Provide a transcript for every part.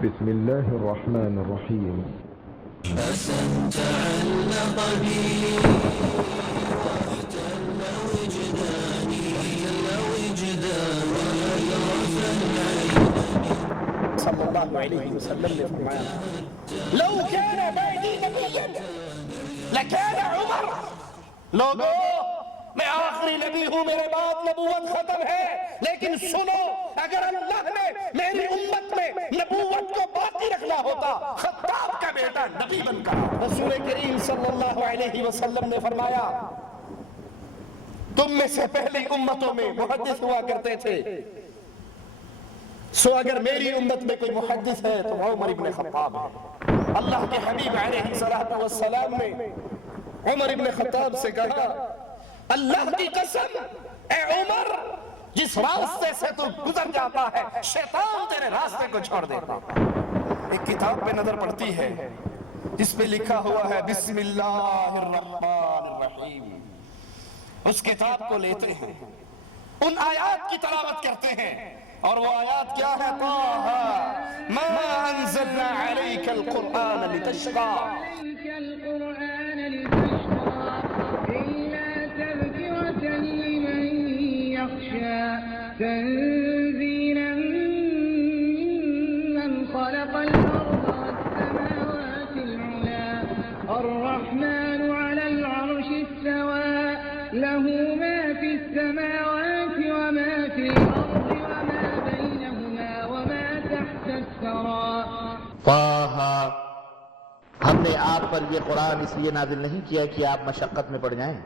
بسم الله الرحمن الرحيم. حسن تعلق بي واحتل وجداني صلی اللہ علیہ وسلم نے فرمایا لو كان بعدي نبيا لكان عمر. لوگوں میں آخری نبی ہوں، میرے بعد نبوت ختم ہے، لیکن سنو، اگر اللہ نے میری امت میں نبوت کو باقی رکھنا ہوتا خطاب کا بیٹا نبی بن کر. رسول کریم صلی اللہ علیہ وسلم نے فرمایا تم میں سے پہلی امتوں میں محدث ہوا کرتے تھے، سو اگر میری امت میں کوئی محدث ہے تو عمر ابن خطاب ہے. اللہ کے حبیب علیہ الصلوۃ والسلام نے عمر ابن خطاب سے کہا اللہ کی قسم اے عمر، جس راستے سے تو گزر جاتا ہے شیطان تیرے راستے کو چھوڑ دیتا. ایک کتاب پہ نظر پڑتی ہے جس پہ لکھا ہوا ہے بسم اللہ الرحمن الرحیم. اس کتاب کو لیتے ہیں، ان آیات کی تلاوت کرتے ہیں، اور وہ آیات کیا ہے؟ طه ما انزلنا عليك القرآن لتشقى إلا تذكرة لمن يخشى تنزيلا ممن خلق الأرض والسماوات العلى الرحمن على العرش استوى له ما في السماوات وما في الأرض وما بينهما وما تحت الثرى. طه ہم نے آپ پر یہ قرآن اس لیے نازل نہیں کیا کہ آپ مشقت میں پڑ جائیں،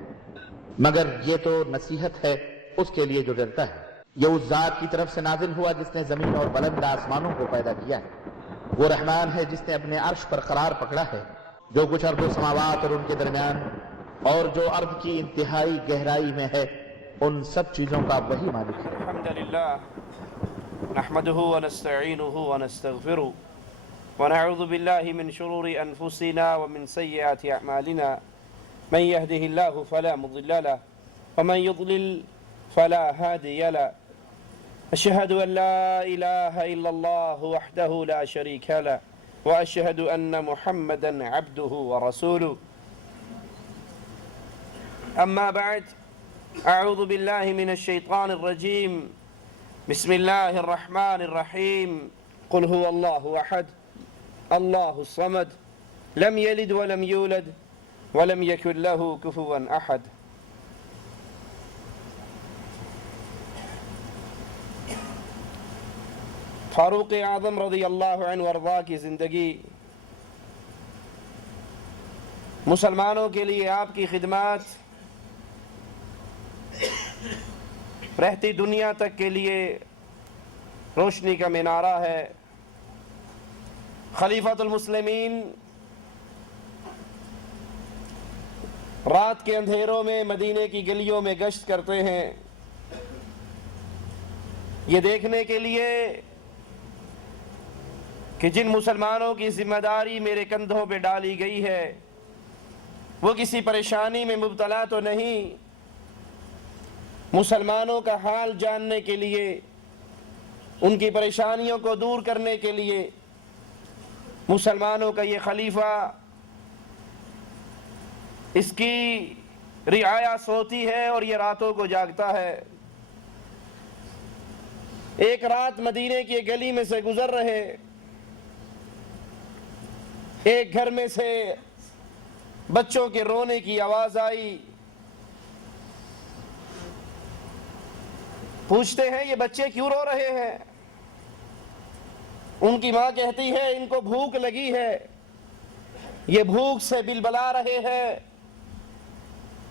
مگر یہ تو نصیحت ہے اس کے لیے جو ڈرتا ہے. یہ اس ذات کی طرف سے نازل ہوا جس نے زمین اور بلند آسمانوں کو پیدا کیا ہے. وہ رحمان ہے جس نے اپنے عرش پر قرار پکڑا ہے. جو کچھ ارض و سماوات اور ان کے درمیان اور جو ارض کی انتہائی گہرائی میں ہے، ان سب چیزوں کا وہی مالک ہے. الحمدللہ نحمده ونستعینه ونستغفره ونعوذ بالله من شرور أنفسنا ومن سيئات أعمالنا من يهده الله فلا مضل له ومن يضلل فلا هادي له. أشهد أن لا إله إلا الله وحده لا شريك له وأشهد أن محمدا عبده ورسوله. أما بعد، أعوذ بالله من الشيطان الرجيم. بسم الله الرحمن الرحيم. قل هو الله أحد الله الصمد لم يلد ولم يولد ولم يكن له كفوا أحد. فاروق اعظم رضی اللہ عنہ وارضاہ کی زندگی، مسلمانوں کے لیے آپ کی خدمات رہتی دنیا تک کے لیے روشنی کا مینارہ ہے. خلیفۃ المسلمین رات کے اندھیروں میں مدینے کی گلیوں میں گشت کرتے ہیں، یہ دیکھنے کے لیے کہ جن مسلمانوں کی ذمہ داری میرے کندھوں پہ ڈالی گئی ہے وہ کسی پریشانی میں مبتلا تو نہیں. مسلمانوں کا حال جاننے کے لیے، ان کی پریشانیوں کو دور کرنے کے لیے مسلمانوں کا یہ خلیفہ اس کی رعایا سوتی ہے اور یہ راتوں کو جاگتا ہے. ایک رات مدینے کی گلی میں سے گزر رہے، ایک گھر میں سے بچوں کے رونے کی آواز آئی. پوچھتے ہیں یہ بچے کیوں رو رہے ہیں؟ ان کی ماں کہتی ہے ان کو بھوک لگی ہے، یہ بھوک سے بلبلا رہے ہیں.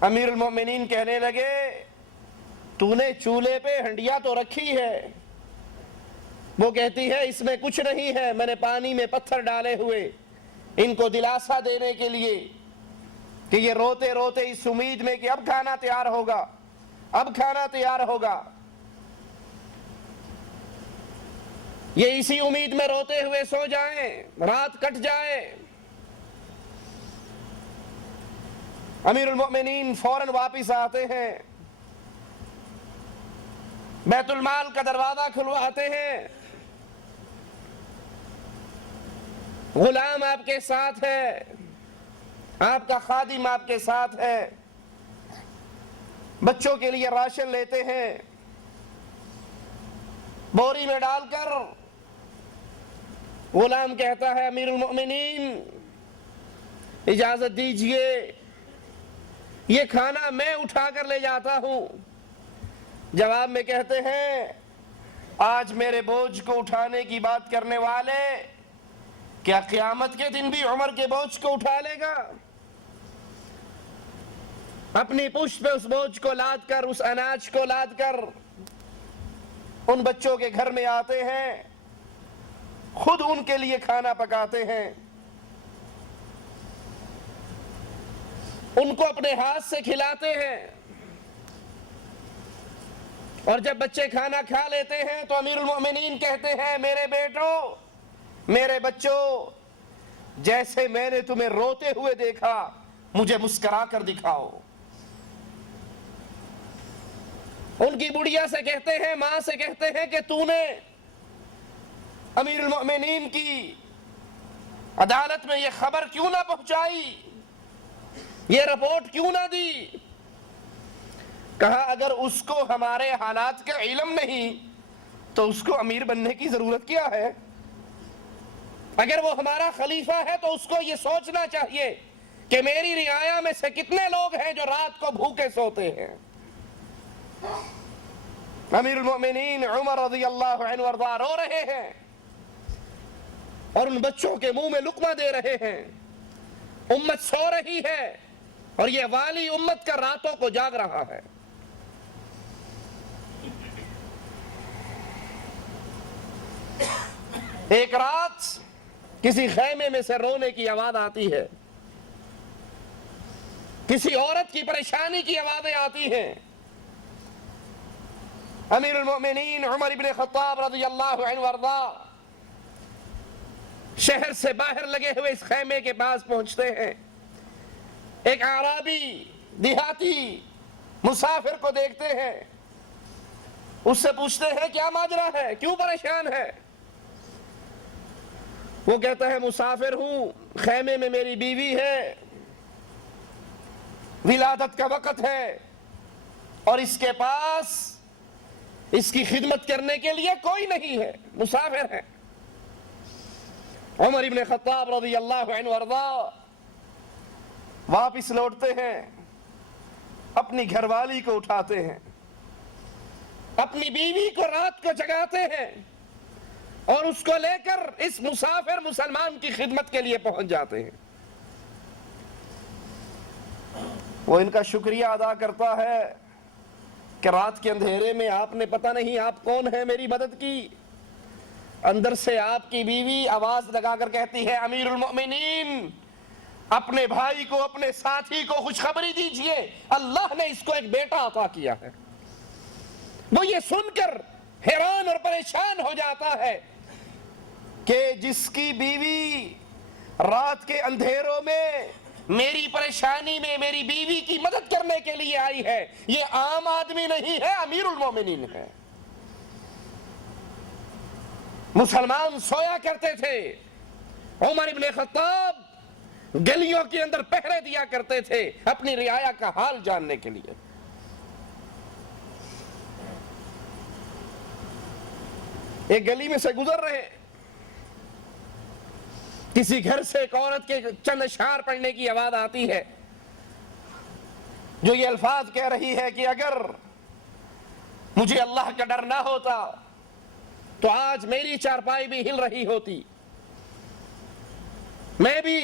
امیر المومنین کہنے لگے تو نے چولہے پہ ہنڈیا تو رکھی ہے. وہ کہتی ہے اس میں کچھ نہیں ہے، میں نے پانی میں پتھر ڈالے ہوئے ان کو دلاسا دینے کے لیے کہ یہ روتے روتے اس امید میں کہ اب کھانا تیار ہوگا، اب کھانا تیار ہوگا، یہ اسی امید میں روتے ہوئے سو جائیں، رات کٹ جائے. امیر المؤمنین فوراً واپس آتے ہیں، بیت المال کا دروازہ کھلواتے ہیں. غلام آپ کے ساتھ ہے، آپ کا خادم آپ کے ساتھ ہے، بچوں کے لیے راشن لیتے ہیں، بوری میں ڈال کر غلام کہتا ہے امیر المؤمنین اجازت دیجئے یہ کھانا میں اٹھا کر لے جاتا ہوں۔ جواب میں کہتے ہیں آج میرے بوجھ کو اٹھانے کی بات کرنے والے کیا قیامت کے دن بھی عمر کے بوجھ کو اٹھا لے گا؟ اپنی پشت پہ اس بوجھ کو لاد کر، اس اناج کو لاد کر ان بچوں کے گھر میں آتے ہیں، خود ان کے لیے کھانا پکاتے ہیں، ان کو اپنے ہاتھ سے کھلاتے ہیں، اور جب بچے کھانا کھا لیتے ہیں تو امیر المؤمنین کہتے ہیں میرے بیٹوں، میرے بچوں، جیسے میں نے تمہیں روتے ہوئے دیکھا مجھے مسکرا کر دکھاؤ۔ ان کی بڑھیا سے کہتے ہیں، ماں سے کہتے ہیں کہ تو نے امیر المؤمنین کی عدالت میں یہ خبر کیوں نہ پہنچائی، یہ رپورٹ کیوں نہ دی؟ کہا اگر اس کو ہمارے حالات کا علم نہیں تو اس کو امیر بننے کی ضرورت کیا ہے؟ اگر وہ ہمارا خلیفہ ہے تو اس کو یہ سوچنا چاہیے کہ میری رعایا میں سے کتنے لوگ ہیں جو رات کو بھوکے سوتے ہیں۔ امیر المؤمنین عمر رضی اللہ عنہ وارضاہ رو رہے ہیں اور ان بچوں کے منہ میں لقمہ دے رہے ہیں، امت سو رہی ہے اور یہ والی امت کا راتوں کو جاگ رہا ہے۔ ایک رات کسی خیمے میں سے رونے کی آواز آتی ہے، کسی عورت کی پریشانی کی آوازیں آتی ہیں۔ امیر المؤمنین عمر ابن خطاب رضی اللہ عنہ وارضاہ شہر سے باہر لگے ہوئے اس خیمے کے پاس پہنچتے ہیں۔ ایک اعرابی دیہاتی مسافر کو دیکھتے ہیں، اس سے پوچھتے ہیں کیا ماجرا ہے، کیوں پریشان ہے؟ وہ کہتا ہے مسافر ہوں، خیمے میں میری بیوی ہے، ولادت کا وقت ہے اور اس کے پاس اس کی خدمت کرنے کے لیے کوئی نہیں ہے، مسافر ہے۔ عمر ابن خطاب رضی اللہ عنہ وارضاہ واپس لوٹتے ہیں، اپنی گھر والی کو اٹھاتے ہیں، اپنی بیوی کو رات کو جگاتے ہیں اور اس کو لے کر اس مسافر مسلمان کی خدمت کے لیے پہنچ جاتے ہیں۔ وہ ان کا شکریہ ادا کرتا ہے کہ رات کے اندھیرے میں آپ نے پتہ نہیں آپ کون ہیں میری مدد کی۔ اندر سے آپ کی بیوی آواز لگا کر کہتی ہے امیر المؤمنین اپنے بھائی کو، اپنے ساتھی کو خوشخبری دیجئے، اللہ نے اس کو ایک بیٹا عطا کیا ہے۔ وہ یہ سن کر حیران اور پریشان ہو جاتا ہے کہ جس کی بیوی رات کے اندھیروں میں میری پریشانی میں میری بیوی کی مدد کرنے کے لیے آئی ہے، یہ عام آدمی نہیں ہے، امیر المومنین ہے۔ مسلمان سویا کرتے تھے، عمر ابن خطاب گلیوں کے اندر پہرے دیا کرتے تھے اپنی رعایا کا حال جاننے کے لیے۔ ایک گلی میں سے گزر رہے، کسی گھر سے ایک عورت کے چند اشعار پڑھنے کی آواز آتی ہے جو یہ الفاظ کہہ رہی ہے کہ اگر مجھے اللہ کا ڈر نہ ہوتا تو آج میری چارپائی بھی ہل رہی ہوتی، میں بھی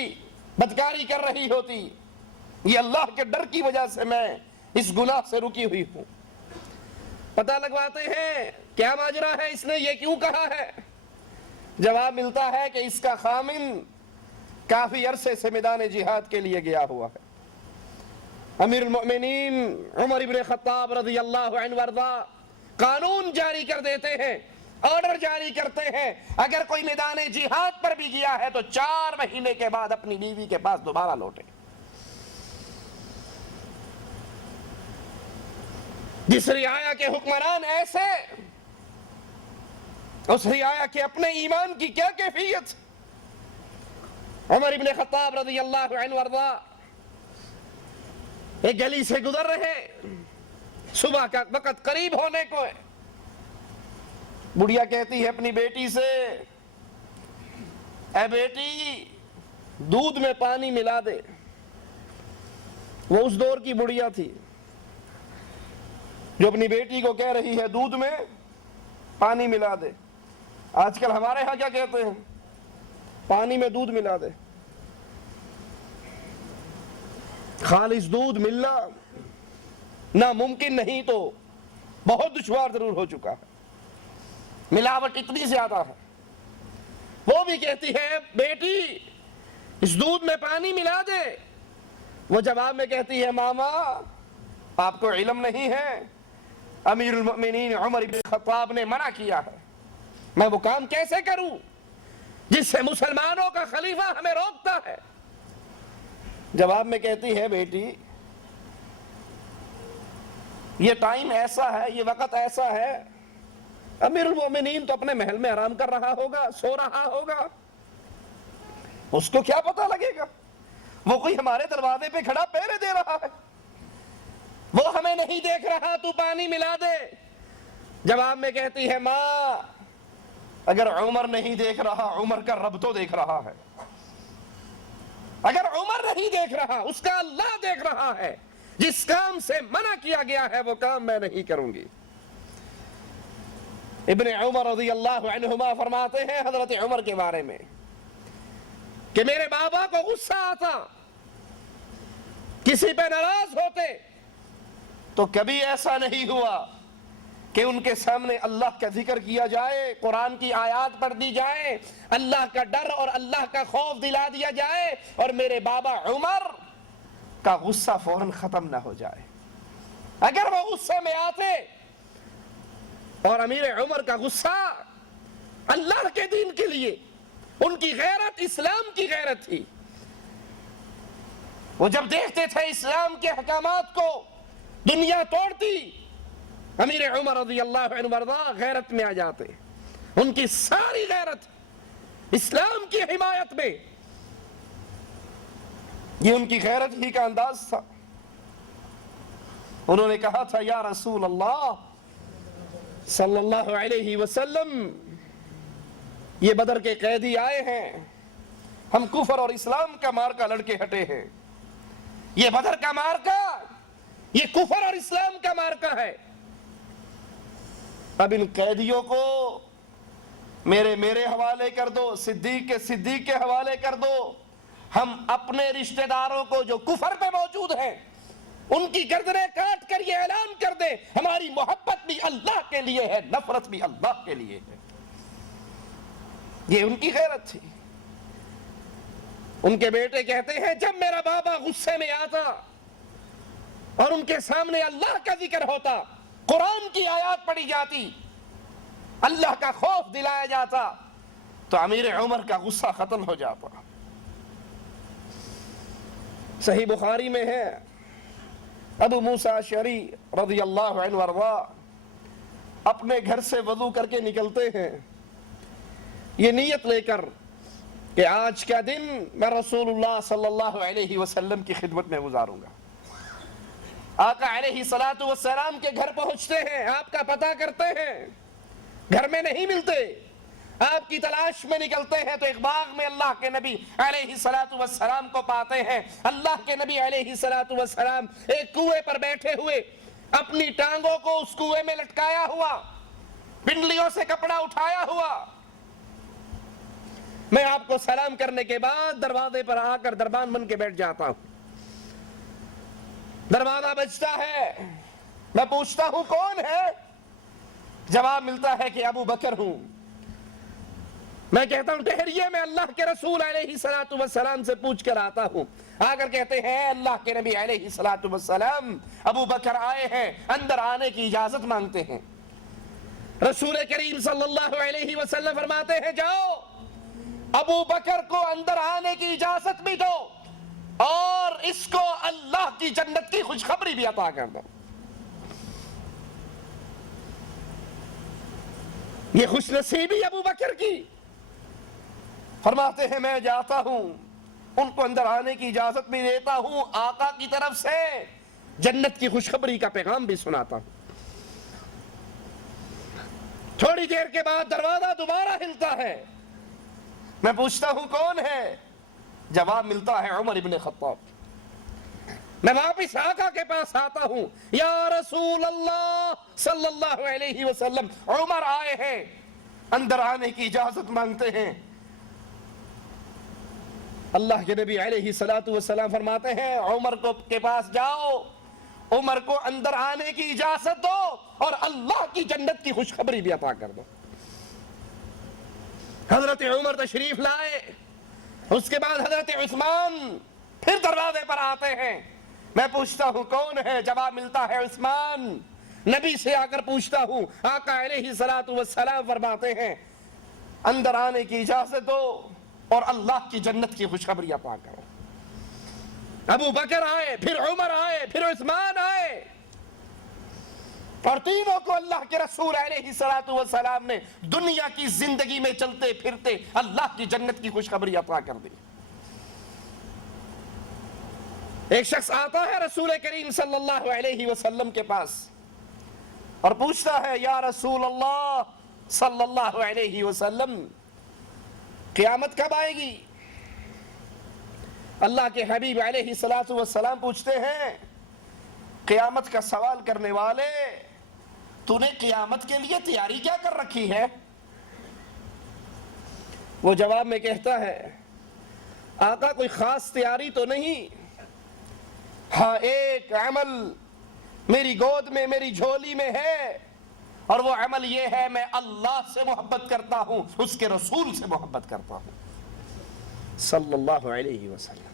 بدکاری کر رہی ہوتی، یہ اللہ کے ڈر کی وجہ سے میں اس گناہ سے رکی ہوئی ہوں۔ پتہ لگواتے ہیں کیا ماجرا ہے، اس نے یہ کیوں کہا ہے؟ جواب ملتا ہے کہ اس کا خامن کافی عرصے سے میدان جہاد کے لیے گیا ہوا ہے۔ امیر المؤمنین عمر ابن خطاب رضی اللہ عنہ وارضاہ قانون جاری کر دیتے ہیں، آرڈر جاری کرتے ہیں، اگر کوئی میدان جہاد پر بھی گیا ہے تو 4 مہینے کے بعد اپنی بیوی کے پاس دوبارہ لوٹے۔ جس رعایا کے حکمران ایسے، اس رعایا کے اپنے ایمان کی کیا کیفیت؟ عمر ابن خطاب رضی اللہ عنہ وارضا ایک گلی سے گزر رہے، صبح کا وقت قریب ہونے کو ہے۔ بڑھیا کہتی ہے اپنی بیٹی سے، اے بیٹی دودھ میں پانی ملا دے۔ وہ اس دور کی بڑھیا تھی جو اپنی بیٹی کو کہہ رہی ہے دودھ میں پانی ملا دے۔ آج کل ہمارے ہاں کیا کہتے ہیں؟ پانی میں دودھ ملا دے۔ خالص دودھ ملنا ناممکن نہیں تو بہت دشوار ضرور ہو چکا ہے، ملاوٹ اتنی زیادہ ہے۔ وہ بھی کہتی ہے بیٹی اس دودھ میں پانی ملا دے۔ وہ جواب میں کہتی ہے ماما آپ کو علم نہیں ہے، امیر المؤمنین عمر بن خطاب نے منع کیا ہے، میں وہ کام کیسے کروں جس سے مسلمانوں کا خلیفہ ہمیں روکتا ہے۔ جواب میں کہتی ہے بیٹی یہ ٹائم ایسا ہے، یہ وقت ایسا ہے، امیر المؤمنین تو اپنے محل میں آرام کر رہا ہوگا، سو رہا ہوگا، اس کو کیا پتہ لگے گا؟ وہ کوئی ہمارے دروازے پہ کھڑا پہرے دے رہا ہے، وہ ہمیں نہیں دیکھ رہا، تو پانی ملا دے۔ جواب میں کہتی ہے ماں اگر عمر نہیں دیکھ رہا، عمر کا رب تو دیکھ رہا ہے۔ اگر عمر نہیں دیکھ رہا، اس کا اللہ دیکھ رہا ہے۔ جس کام سے منع کیا گیا ہے وہ کام میں نہیں کروں گی۔ ابن عمر رضی اللہ عنہما فرماتے ہیں حضرت عمر کے بارے میں کہ میرے بابا کو غصہ آتا، کسی پہ ناراض ہوتے تو کبھی ایسا نہیں ہوا کہ ان کے سامنے اللہ کا ذکر کیا جائے، قرآن کی آیات پڑھ دی جائے، اللہ کا ڈر اور اللہ کا خوف دلا دیا جائے اور میرے بابا عمر کا غصہ فوراً ختم نہ ہو جائے۔ اگر وہ غصے میں آتے اور امیر عمر کا غصہ اللہ کے دین کے لیے، ان کی غیرت اسلام کی غیرت تھی، وہ جب دیکھتے تھے اسلام کے احکامات کو دنیا توڑتی، امیر عمر رضی اللہ عنہ وارضا غیرت میں آ جاتے۔ ان کی ساری غیرت اسلام کی حمایت میں، یہ ان کی غیرت ہی کا انداز تھا۔ انہوں نے کہا تھا یا رسول اللہ صلی اللہ علیہ وسلم یہ بدر کے قیدی آئے ہیں، ہم کفر اور اسلام کا مارکا لڑکے ہٹے ہیں، یہ بدر کا مارکا یہ کفر اور اسلام کا مارکا ہے، اب ان قیدیوں کو میرے حوالے کر دو، صدیق کے حوالے کر دو، ہم اپنے رشتہ داروں کو جو کفر پہ موجود ہیں ان کی گردنیں کاٹ کر یہ اعلان کر دیں ہماری محبت بھی اللہ کے لیے ہے، نفرت بھی اللہ کے لیے ہے۔ یہ ان کی غیرت تھی۔ ان کے بیٹے کہتے ہیں جب میرا بابا غصے میں آتا اور ان کے سامنے اللہ کا ذکر ہوتا، قرآن کی آیات پڑھی جاتی، اللہ کا خوف دلایا جاتا، تو امیر عمر کا غصہ ختم ہو جاتا۔ صحیح بخاری میں ہے ابو موسیٰ اشعری رضی اللہ عنہ وارضا اپنے گھر سے وضو کر کے نکلتے ہیں، یہ نیت لے کر کہ آج کا دن میں رسول اللہ صلی اللہ علیہ وسلم کی خدمت میں گزاروں گا۔ آقا علیہ الصلوۃ والسلام کے گھر پہنچتے ہیں، آپ کا پتہ کرتے ہیں، گھر میں نہیں ملتے، آپ کی تلاش میں نکلتے ہیں تو ایک باغ میں اللہ کے نبی علیہ الصلوۃ والسلام کو پاتے ہیں۔ اللہ کے نبی علیہ الصلوۃ والسلام ایک کنویں پر بیٹھے ہوئے، اپنی ٹانگوں کو اس کنویں میں لٹکایا ہوا، پنڈلیوں سے کپڑا اٹھایا ہوا۔ میں آپ کو سلام کرنے کے بعد دروازے پر آ کر دربان بن کے بیٹھ جاتا ہوں۔ دروازہ بجتا ہے، میں پوچھتا ہوں کون ہے؟ جواب ملتا ہے کہ ابو بکر ہوں۔ میں کہتا ہوں ٹھہریے، میں اللہ کے رسول علیہ الصلوۃ والسلام سے پوچھ کر آتا ہوں۔ آ کر کہتے ہیں اللہ کے نبی علیہ الصلوۃ والسلام ابو بکر آئے ہیں، اندر آنے کی اجازت مانگتے ہیں۔ رسول کریم صلی اللہ علیہ وسلم فرماتے ہیں جاؤ ابو بکر کو اندر آنے کی اجازت بھی دو اور اس کو اللہ کی جنت کی خوشخبری بھی عطا کر دو۔ یہ خوش نصیبی ابو بکر کی۔ فرماتے ہیں میں جاتا ہوں، ان کو اندر آنے کی اجازت بھی دیتا ہوں، آقا کی طرف سے جنت کی خوشخبری کا پیغام بھی سناتا ہوں۔ تھوڑی دیر کے بعد دروازہ دوبارہ ہلتا ہے، میں پوچھتا ہوں کون ہے؟ جواب ملتا ہے عمر ابن خطاب۔ میں واپس آقا کے پاس آتا ہوں، یا رسول اللہ صلی اللہ علیہ وسلم، عمر آئے ہیں، اندر آنے کی اجازت مانگتے ہیں۔ اللہ کے نبی علیہ السلام فرماتے ہیں عمر کے پاس جاؤ، عمر کو اندر آنے کی اجازت دو اور اللہ کی جنت کی خوشخبری بھی عطا کر دو۔ حضرت عمر تشریف لائے، اس کے بعد حضرت عثمان پھر دروازے پر آتے ہیں۔ میں پوچھتا ہوں کون ہے؟ جواب ملتا ہے عثمان۔ نبی سے آ کر پوچھتا ہوں، آقا علیہ السلام فرماتے ہیں اندر آنے کی اجازت دو اور اللہ کی جنت کی خوشخبری عطا کرو۔ ابو بکر آئے، پھر عمر آئے، پھر عثمان آئے، اور تینوں کو اللہ کے رسول علیہ السلام نے دنیا کی زندگی میں چلتے پھرتے اللہ کی جنت کی خوشخبری عطا کر دی۔ ایک شخص آتا ہے رسول کریم صلی اللہ علیہ وسلم کے پاس اور پوچھتا ہے، یا رسول اللہ صلی اللہ علیہ وسلم، قیامت کب آئے گی؟ اللہ کے حبیب علیہ السلام پوچھتے ہیں، قیامت کا سوال کرنے والے، تو نے قیامت کے لیے تیاری کیا کر رکھی ہے؟ وہ جواب میں کہتا ہے، آقا کوئی خاص تیاری تو نہیں، ہاں ایک عمل میری گود میں، میری جھولی میں ہے، اور وہ عمل یہ ہے میں اللہ سے محبت کرتا ہوں، اس کے رسول سے محبت کرتا ہوں صلی اللہ علیہ وسلم۔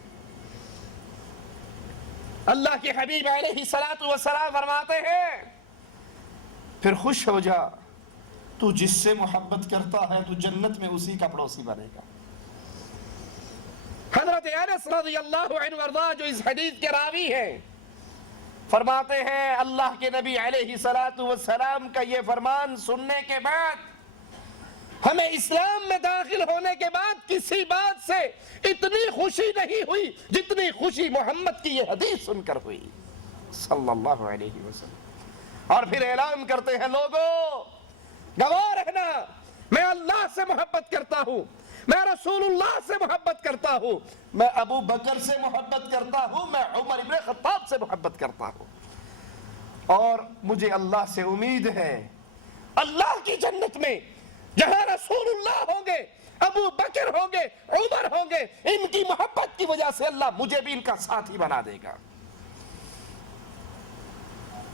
اللہ کے حبیب علیہ السلام فرماتے ہیں، پھر خوش ہو جا، تو جس سے محبت کرتا ہے تو جنت میں اسی کا پڑوسی بنے گا۔ حضرت انس رضی اللہ عنہ وارضاہ جو اس حدیث کے راوی ہیں فرماتے ہیں، اللہ کے نبی علیہ السلام کا یہ فرمان سننے کے بعد ہمیں اسلام میں داخل ہونے کے بعد کسی بات سے اتنی خوشی نہیں ہوئی جتنی خوشی محمد کی یہ حدیث سن کر ہوئی صلی اللہ علیہ وسلم۔ اور پھر اعلان کرتے ہیں، لوگوں گواہ رہنا، میں اللہ سے محبت کرتا ہوں، میں رسول اللہ سے محبت کرتا ہوں، میں ابو بکر سے محبت کرتا ہوں، میں عمر ابن خطاب سے محبت کرتا ہوں، اور مجھے اللہ سے امید ہے اللہ کی جنت میں جہاں رسول اللہ ہوں گے، ابو بکر ہوں گے، عمر ہوں گے، ان کی محبت کی وجہ سے اللہ مجھے بھی ان کا ساتھی بنا دے گا۔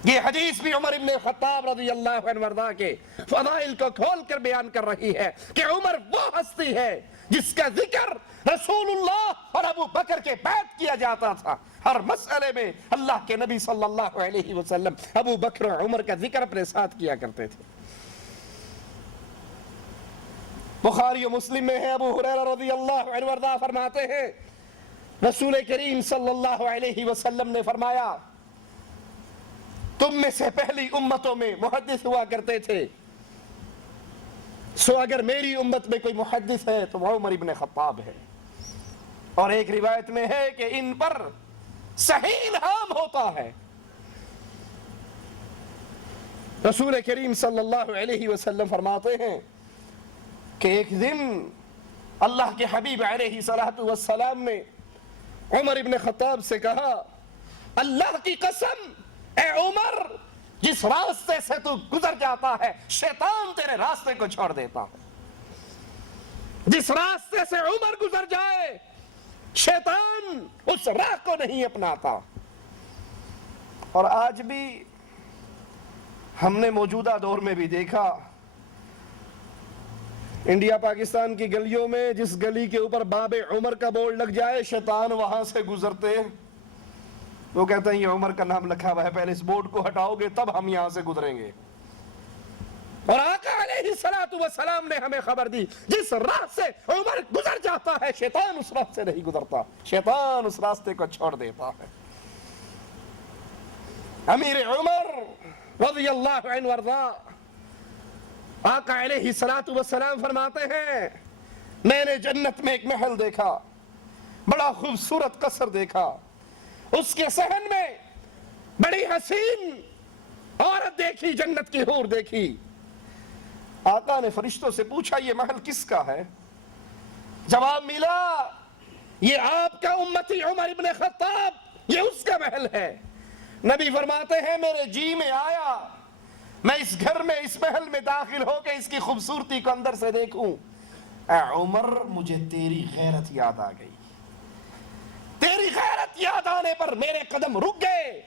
یہ حدیث بھی عمر ابن خطاب رضی اللہ عنہ وارضاہ کے فضائل کو کھول کر بیان کر رہی ہے کہ عمر وہ ہستی ہے جس کا ذکر رسول اللہ اور ابو بکر کے بعد کیا جاتا تھا۔ ہر مسئلے میں اللہ کے نبی صلی اللہ علیہ وسلم ابو بکر اور عمر کا ذکر اپنے ساتھ کیا کرتے تھے۔ بخاری و مسلم میں ہے، ابو ہریرہ رضی اللہ عنہ وارضاہ فرماتے ہیں، رسول کریم صلی اللہ علیہ وسلم نے فرمایا، تم میں سے پہلی امتوں میں محدث ہوا کرتے تھے، سو اگر میری امت میں کوئی محدث ہے تو وہ عمر ابن خطاب ہے۔ اور ایک روایت میں ہے کہ ان پر صحیح الہام ہوتا ہے۔ رسول کریم صلی اللہ علیہ وسلم فرماتے ہیں کہ ایک دن اللہ کے حبیب علیہ السلام نے عمر ابن خطاب سے کہا، اللہ کی قسم اے عمر، جس راستے سے تو گزر جاتا ہے شیطان تیرے راستے کو چھوڑ دیتا ہے۔ جس راستے سے عمر گزر جائے شیطان اس راہ کو نہیں اپناتا۔ اور آج بھی ہم نے موجودہ دور میں بھی دیکھا، انڈیا پاکستان کی گلیوں میں جس گلی کے اوپر باب عمر کا بورڈ لگ جائے شیطان وہاں سے گزرتے، وہ کہتے ہیں یہ عمر کا نام لکھا ہوا ہے، پہلے اس بورڈ کو ہٹاؤ گے تب ہم یہاں سے گزریں گے۔ اور آقا علیہ السلام نے ہمیں خبر دی، جس راہ سے عمر گزر جاتا ہے شیطان اس راہ سے نہیں گزرتا، شیطان اس راستے کو چھوڑ دیتا ہے۔ امیر عمر رضی اللہ عنہ وارضاہ آقا علیہ السلام فرماتے ہیں، میں نے جنت میں ایک محل دیکھا، بڑا خوبصورت قصر دیکھا، اس کے صحن میں بڑی حسین عورت دیکھی، جنت کی حور دیکھی۔ آقا نے فرشتوں سے پوچھا یہ محل کس کا ہے؟ جواب ملا یہ آپ کا امتی عمر ابن خطاب، یہ اس کا محل ہے۔ نبی فرماتے ہیں میرے جی میں آیا میں اس گھر میں اس محل میں داخل ہو کے اس کی خوبصورتی کو اندر سے دیکھوں۔ اے عمر مجھے تیری غیرت یاد آ گئی، تیری غیرت یاد آنے پر میرے قدم رک گئے۔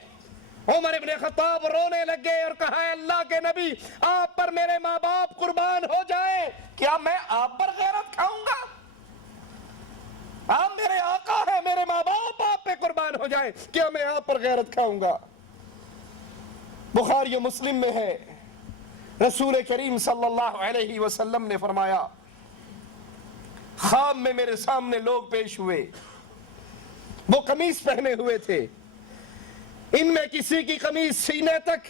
عمر ابن خطاب رونے لگے اور کہا اے اللہ کے نبی آپ پر میرے ماں باپ قربان ہو جائے، کیا میں آپ پر غیرت کھاؤں گا؟ آپ میرے آقا ہیں، میرے ماں باپ آپ پہ قربان ہو جائے، کیا میں آپ پر غیرت کھاؤں گا؟ بخاری و مسلم میں ہے رسول کریم صلی اللہ علیہ وسلم نے فرمایا خواب میں میرے سامنے لوگ پیش ہوئے، وہ قمیص پہنے ہوئے تھے، ان میں کسی کی قمیص سینے تک،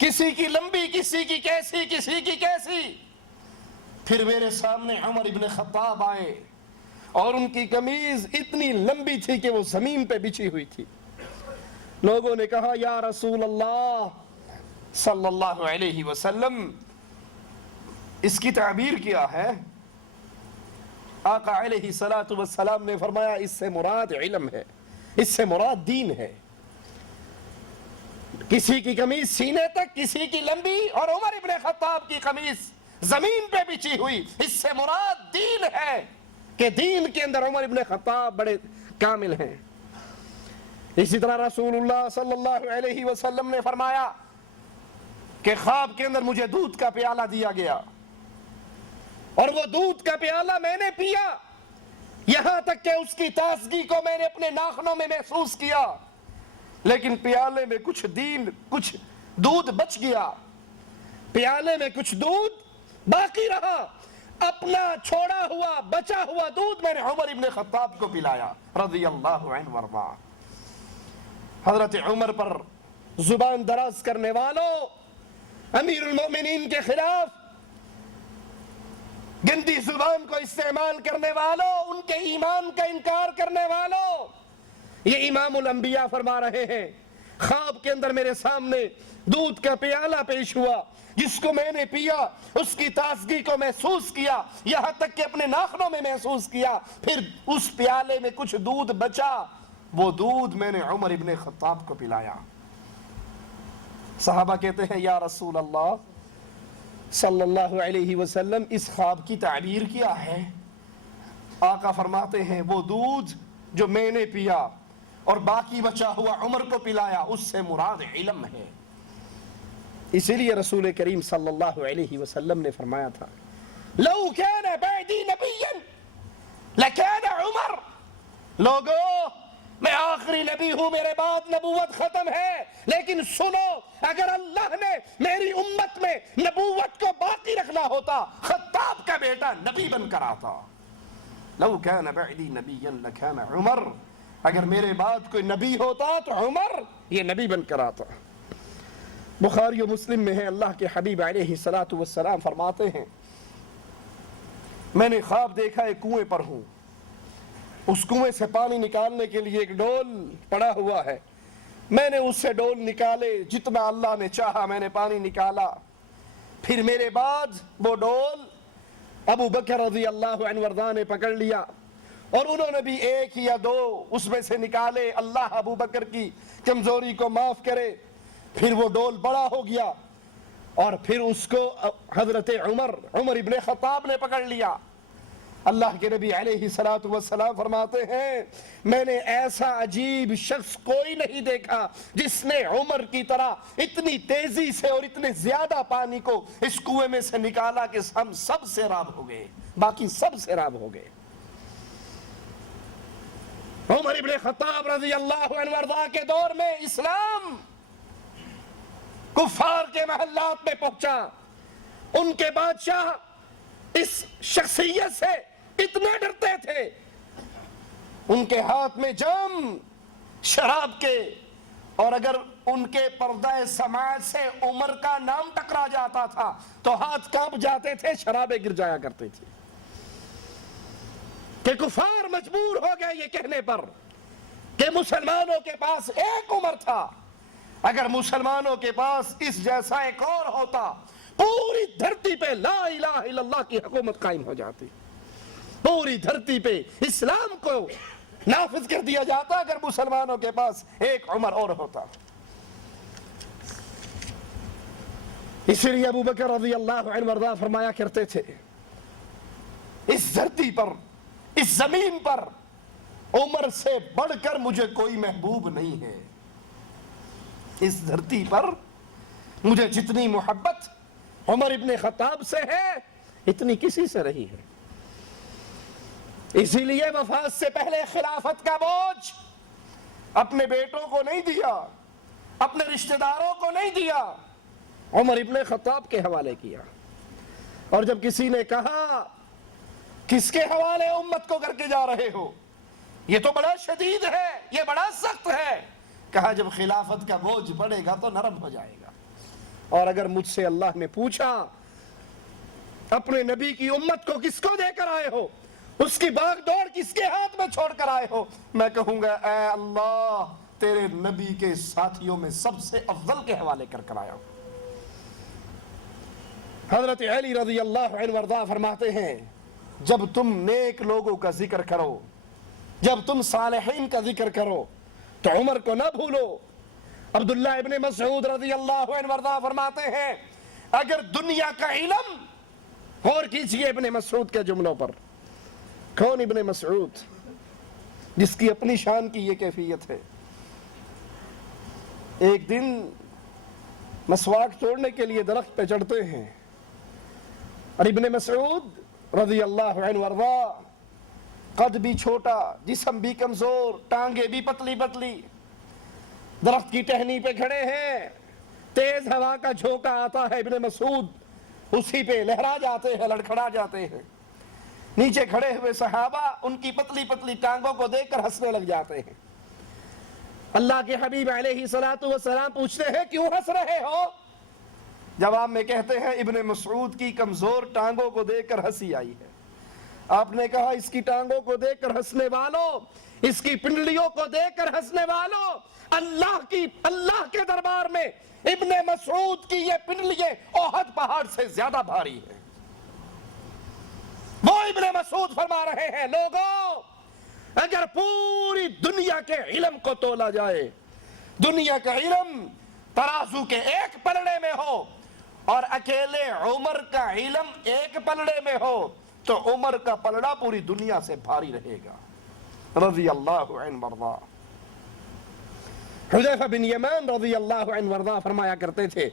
کسی کی لمبی، کسی کی کیسی، کسی کی کیسی۔ پھر میرے سامنے عمر ابن خطاب آئے اور ان کی قمیض اتنی لمبی تھی کہ وہ زمین پہ بچھی ہوئی تھی۔ لوگوں نے کہا یا رسول اللہ صلی اللہ علیہ وسلم اس کی تعبیر کیا ہے؟ آقا علیہ السلام نے فرمایا اس سے مراد علم ہے، اس سے مراد دین ہے۔ کسی کی قمیض سینے تک، کسی کی لمبی، اور عمر ابن خطاب کی قمیض زمین پہ بچھی ہوئی، اس سے مراد دین ہے کہ دین کے اندر عمر ابن خطاب بڑے کامل ہیں۔ اسی طرح رسول اللہ صلی اللہ علیہ وسلم نے فرمایا کہ خواب کے اندر مجھے دودھ کا پیالہ دیا گیا اور وہ دودھ کا پیالہ میں نے پیا، یہاں تک کہ اس کی تازگی کو میں نے اپنے ناخنوں میں محسوس کیا، لیکن پیالے میں کچھ دودھ بچ گیا، پیالے میں کچھ دودھ باقی رہا، اپنا چھوڑا ہوا بچا ہوا دودھ میں نے عمر ابن خطاب کو پلایا رضی اللہ عنہ وارضا۔ حضرت عمر پر زبان دراز کرنے والوں، امیر المؤمنین کے خلاف گندی زبان کو استعمال کرنے والوں، ان کے ایمان کا انکار کرنے والوں، یہ امام الانبیاء فرما رہے ہیں خواب کے اندر میرے سامنے دودھ کا پیالہ پیش ہوا، جس کو میں نے پیا، اس کی تازگی کو محسوس کیا، یہاں تک کہ اپنے ناخنوں میں محسوس کیا، پھر اس پیالے میں کچھ دودھ بچا، وہ دودھ میں نے عمر ابن خطاب کو پلایا۔ صحابہ کہتے ہیں یا رسول اللہ صلی اللہ علیہ وسلم اس خواب کی تعبیر کیا ہے؟ آقا فرماتے ہیں وہ دودھ جو میں نے پیا اور باقی بچا ہوا عمر کو پلایا، اس سے مراد علم ہے۔ اسی لیے رسول کریم صلی اللہ علیہ وسلم نے فرمایا تھا لو کان بعدی نبیا لکان عمر، لوگو میں آخری نبی ہوں، میرے بعد نبوت ختم ہے، لیکن سنو اگر اللہ نے میری امت میں نبوت کو باقی رکھنا ہوتا خطاب کا بیٹا نبی بن کر آتا۔ لو کان بعدی نبیا لکان عمر، اگر میرے بعد کوئی نبی ہوتا تو عمر یہ نبی بن کر آتا۔ بخاری و مسلم میں ہے اللہ کے حبیب علیہ السلام فرماتے ہیں میں نے خواب دیکھا ایک کنویں پر ہوں، اس کنویں سے پانی نکالنے کے لیے ایک ڈول پڑا ہوا ہے، میں نے اس سے ڈول نکالے، جتنا اللہ نے چاہا میں نے پانی نکالا، پھر میرے بعد وہ ڈول ابو بکر رضی اللہ عنہ وارضا نے پکڑ لیا اور انہوں نے بھی ایک یا دو اس میں سے نکالے، اللہ ابو بکر کی کمزوری کو معاف کرے، پھر وہ ڈول بڑا ہو گیا اور پھر اس کو حضرت عمر ابن خطاب نے پکڑ لیا۔ اللہ کے نبی علیہ السلام فرماتے ہیں میں نے ایسا عجیب شخص کوئی نہیں دیکھا جس نے عمر کی طرح اتنی تیزی سے اور اتنے زیادہ پانی کو اس کنویں میں سے نکالا کہ ہم سب سیراب ہو گئے، باقی سب سیراب ہو گئے۔ عمر ابن خطاب رضی اللہ عنہ وارضا کے دور میں اسلام کفار کے محلات میں پہنچا، ان کے بادشاہ اس شخصیت سے اتنے ڈرتے تھے، ان کے ہاتھ میں جام شراب کے، اور اگر ان کے پردہ سماعت سے عمر کا نام ٹکرا جاتا تھا تو ہاتھ کانپ جاتے تھے، شرابیں گر جایا کرتے تھے۔ کہ کفار مجبور ہو گئے یہ کہنے پر کہ مسلمانوں کے پاس ایک عمر تھا، اگر مسلمانوں کے پاس اس جیسا ایک اور ہوتا پوری دھرتی پہ لا الہ الا اللہ کی حکومت قائم ہو جاتی، پوری دھرتی پہ اسلام کو نافذ کر دیا جاتا اگر مسلمانوں کے پاس ایک عمر اور ہوتا۔ اسی لیے ابو بکر رضی اللہ عنہ وارضاہ فرمایا کرتے تھے اس دھرتی پر، اس زمین پر عمر سے بڑھ کر مجھے کوئی محبوب نہیں ہے، اس دھرتی پر مجھے جتنی محبت عمر ابن خطاب سے ہے اتنی کسی سے رہی ہے۔ اسی لیے وفات سے پہلے خلافت کا بوجھ اپنے بیٹوں کو نہیں دیا، اپنے رشتہ داروں کو نہیں دیا، عمر ابن خطاب کے حوالے کیا۔ اور جب کسی نے کہا کس کے حوالے امت کو کر کے جا رہے ہو، یہ تو بڑا شدید ہے، یہ بڑا سخت ہے، کہا جب خلافت کا بوجھ پڑے گا تو نرم ہو جائے گا۔ اور اگر مجھ سے اللہ نے پوچھا اپنے نبی کی امت کو کس کو دے کر آئے ہو، اس کی باغ دوڑ کس کے ہاتھ میں چھوڑ کر آئے ہو، میں کہوں گا اے اللہ تیرے نبی کے ساتھیوں میں سب سے افضل کے حوالے کر آیا ہوں۔ حضرت علی رضی اللہ عنہ وارضاہ فرماتے ہیں جب تم نیک لوگوں کا ذکر کرو، جب تم صالحین کا ذکر کرو تو عمر کو نہ بھولو۔ عبداللہ ابن مسعود رضی اللہ عنہ وارضاہ فرماتے ہیں اگر دنیا کا علم، غور کیجئے ابن مسعود کے جملوں پر، کون ابن مسعود جس کی اپنی شان کی یہ کیفیت ہے، ایک دن مسواک توڑنے کے لیے درخت پہ چڑھتے ہیں اور ابن مسعود رضی اللہ عنہ وارضاہ قد بھی چھوٹا، جسم بھی کمزور، ٹانگیں بھی پتلی پتلی، درخت کی ٹہنی پہ کھڑے ہیں، تیز ہوا کا جھونکا آتا ہے، ابن مسعود اسی پہ لہرا جاتے ہیں، لڑکھڑا جاتے ہیں۔ نیچے کھڑے ہوئے صحابہ ان کی پتلی پتلی ٹانگوں کو دیکھ کر ہنسنے لگ جاتے ہیں۔ اللہ کے حبیب علیہ الصلوۃ والسلام پوچھتے ہیں کیوں ہنس رہے ہو؟ جواب میں کہتے ہیں ابن مسعود کی کمزور ٹانگوں کو دیکھ کر ہنسی آئی ہے۔ آپ نے کہا اس کی ٹانگوں کو دیکھ کر ہنسنے والوں، اس کی پنڈلیوں کو دیکھ کر ہنسنے والوں، اللہ کے دربار میں ابن مسعود کی یہ پنڈلیاں احد پہاڑ سے زیادہ بھاری ہیں۔ وہ ابن مسعود فرما رہے ہیں لوگوں اگر پوری دنیا کے علم کو تولا جائے، دنیا کا علم ترازو کے ایک پلڑے میں ہو اور اکیلے عمر کا علم ایک پلڑے میں ہو تو عمر کا پلڑا پوری دنیا سے بھاری رہے گا رضی اللہ عنہ وارضاہ۔ حذیفہ بن یمان رضی اللہ عنہ وارضاہ فرمایا کرتے تھے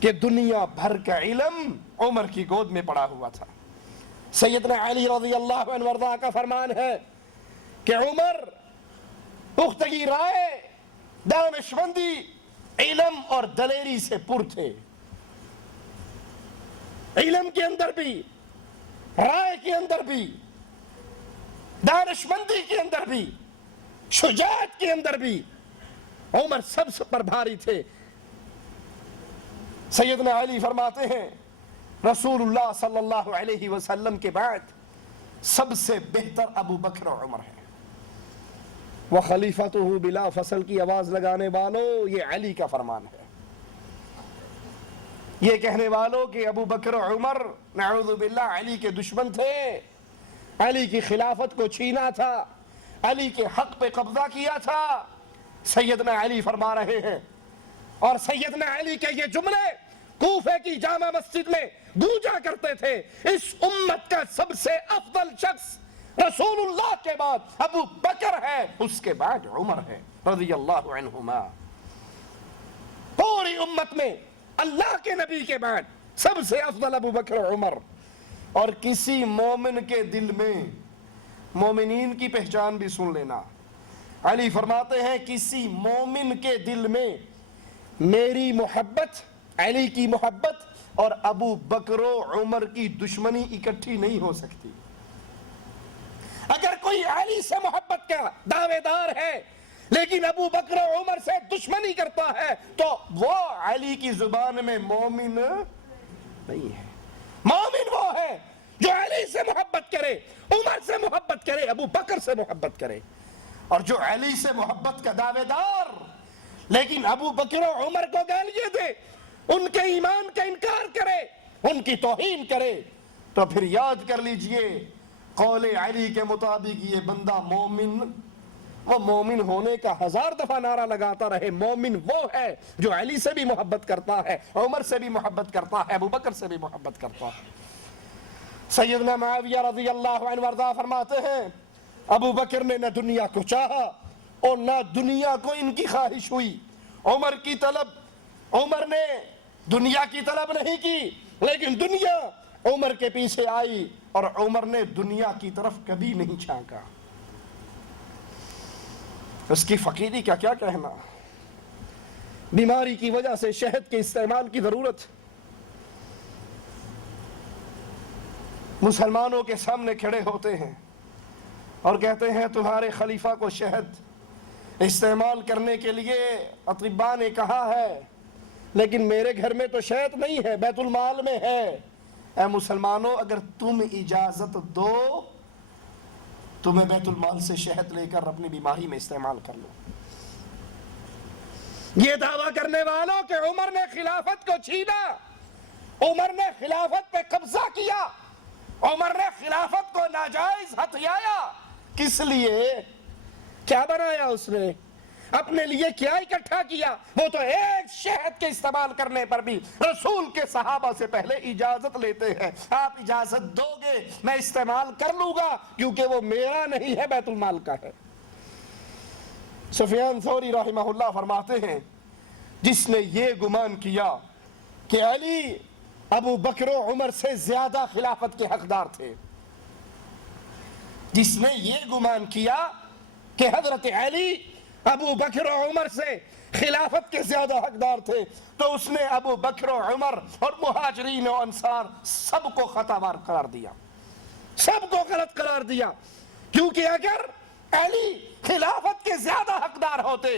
کہ دنیا بھر کا علم عمر کی گود میں پڑا ہوا تھا۔ سیدنا علی رضی اللہ عنہ وارضاہ کا فرمان ہے کہ عمر پختگی رائے، دانشمندی، علم اور دلیری سے پر تھے، علم کے اندر بھی، رائے کے اندر بھی، دانشمندی کے اندر بھی، شجاعت کے اندر بھی عمر سب سے پر بھاری تھے۔ سیدنا علی فرماتے ہیں رسول اللہ صلی اللہ علیہ وسلم کے بعد سب سے بہتر ابو بکر و عمر ہے۔ وَخَلِيفَتُهُ بلا فصل کی آواز لگانے والوں یہ علی کا فرمان ہے۔ یہ کہنے والوں کہ ابو بکر و عمر نعوذ باللہ علی کے دشمن تھے، علی کی خلافت کو چھینا تھا، علی کے حق پہ قبضہ کیا تھا، سیدنا علی فرما رہے ہیں۔ اور سیدنا علی کے یہ جملے کوفے کی جامع مسجد میں گونجا کرتے تھے، اس امت کا سب سے افضل شخص رسول اللہ کے بعد ابو بکر ہے، اس کے بعد عمر ہے رضی اللہ عنہما۔ پوری امت میں اللہ کے نبی کے بعد سب سے افضل ابو بکر و عمر۔ اور کسی مومن کے دل میں، مومنین کی پہچان بھی سن لینا، علی فرماتے ہیں کسی مومن کے دل میں میری محبت، علی کی محبت اور ابو بکر و عمر کی دشمنی اکٹھی نہیں ہو سکتی۔ اگر کوئی علی سے محبت کا دعوے دار ہے لیکن ابو بکر و عمر سے دشمنی کرتا ہے تو وہ علی کی زبان میں مومن نہیں ہے۔ مومن وہ ہے جو علی سے محبت کرے، عمر سے محبت کرے، ابو بکر سے محبت کرے، اور جو علی سے محبت کا دعوے دار لیکن ابو بکر و عمر کو گالیاں دے، ان کے ایمان کا انکار کرے، ان کی توہین کرے، تو پھر یاد کر لیجئے قول علی کے مطابق یہ بندہ مومن، وہ مومن ہونے کا 1000 دفعہ نعرہ لگاتا رہے، مومن وہ ہے جو علی سے بھی محبت کرتا ہے، عمر سے بھی محبت کرتا ہے، ابو بکر سے بھی محبت کرتا ہے۔ سیدنا معاویہ رضی اللہ عنہ وارضاہ فرماتے ہیں ابو بکر نے نہ دنیا کو چاہا اور نہ دنیا کو ان کی خواہش ہوئی۔ عمر نے دنیا کی طلب نہیں کی، لیکن دنیا عمر کے پیچھے آئی، اور عمر نے دنیا کی طرف کبھی نہیں جھانکا۔ اس کی فقیری کا کیا کہنا، بیماری کی وجہ سے شہد کے استعمال کی ضرورت، مسلمانوں کے سامنے کھڑے ہوتے ہیں اور کہتے ہیں تمہارے خلیفہ کو شہد استعمال کرنے کے لیے اطباء نے کہا ہے، لیکن میرے گھر میں تو شہد نہیں ہے، بیت المال میں ہے۔ اے مسلمانوں، اگر تم اجازت دو تو میں بیت المال سے شہد لے کر اپنی بیماری میں استعمال کر لوں۔ یہ دعویٰ کرنے والوں کہ عمر نے خلافت کو چھینا، عمر نے خلافت پہ قبضہ کیا، عمر نے خلافت کو ناجائز ہتھیایا، کس لیے؟ کیا بنایا اس نے؟ اپنے لیے کیا اکٹھا کیا؟ وہ تو ایک شہد کے استعمال کرنے پر بھی رسول کے صحابہ سے پہلے اجازت لیتے ہیں، آپ اجازت دو گے میں استعمال کر لوں گا، کیونکہ وہ میرا نہیں ہے، بیت المال کا ہے۔ سفیان ثوری رحمہ اللہ فرماتے ہیں جس نے یہ گمان کیا کہ علی ابو بکر و عمر سے زیادہ خلافت کے حقدار تھے، جس نے یہ گمان کیا کہ حضرت علی ابو بکر و عمر سے خلافت کے زیادہ حقدار تھے، تو اس نے ابو بکر و عمر اور مہاجرین و انصار سب کو خطا وار قرار دیا، سب کو غلط قرار دیا، کیونکہ اگر علی خلافت کے زیادہ حقدار ہوتے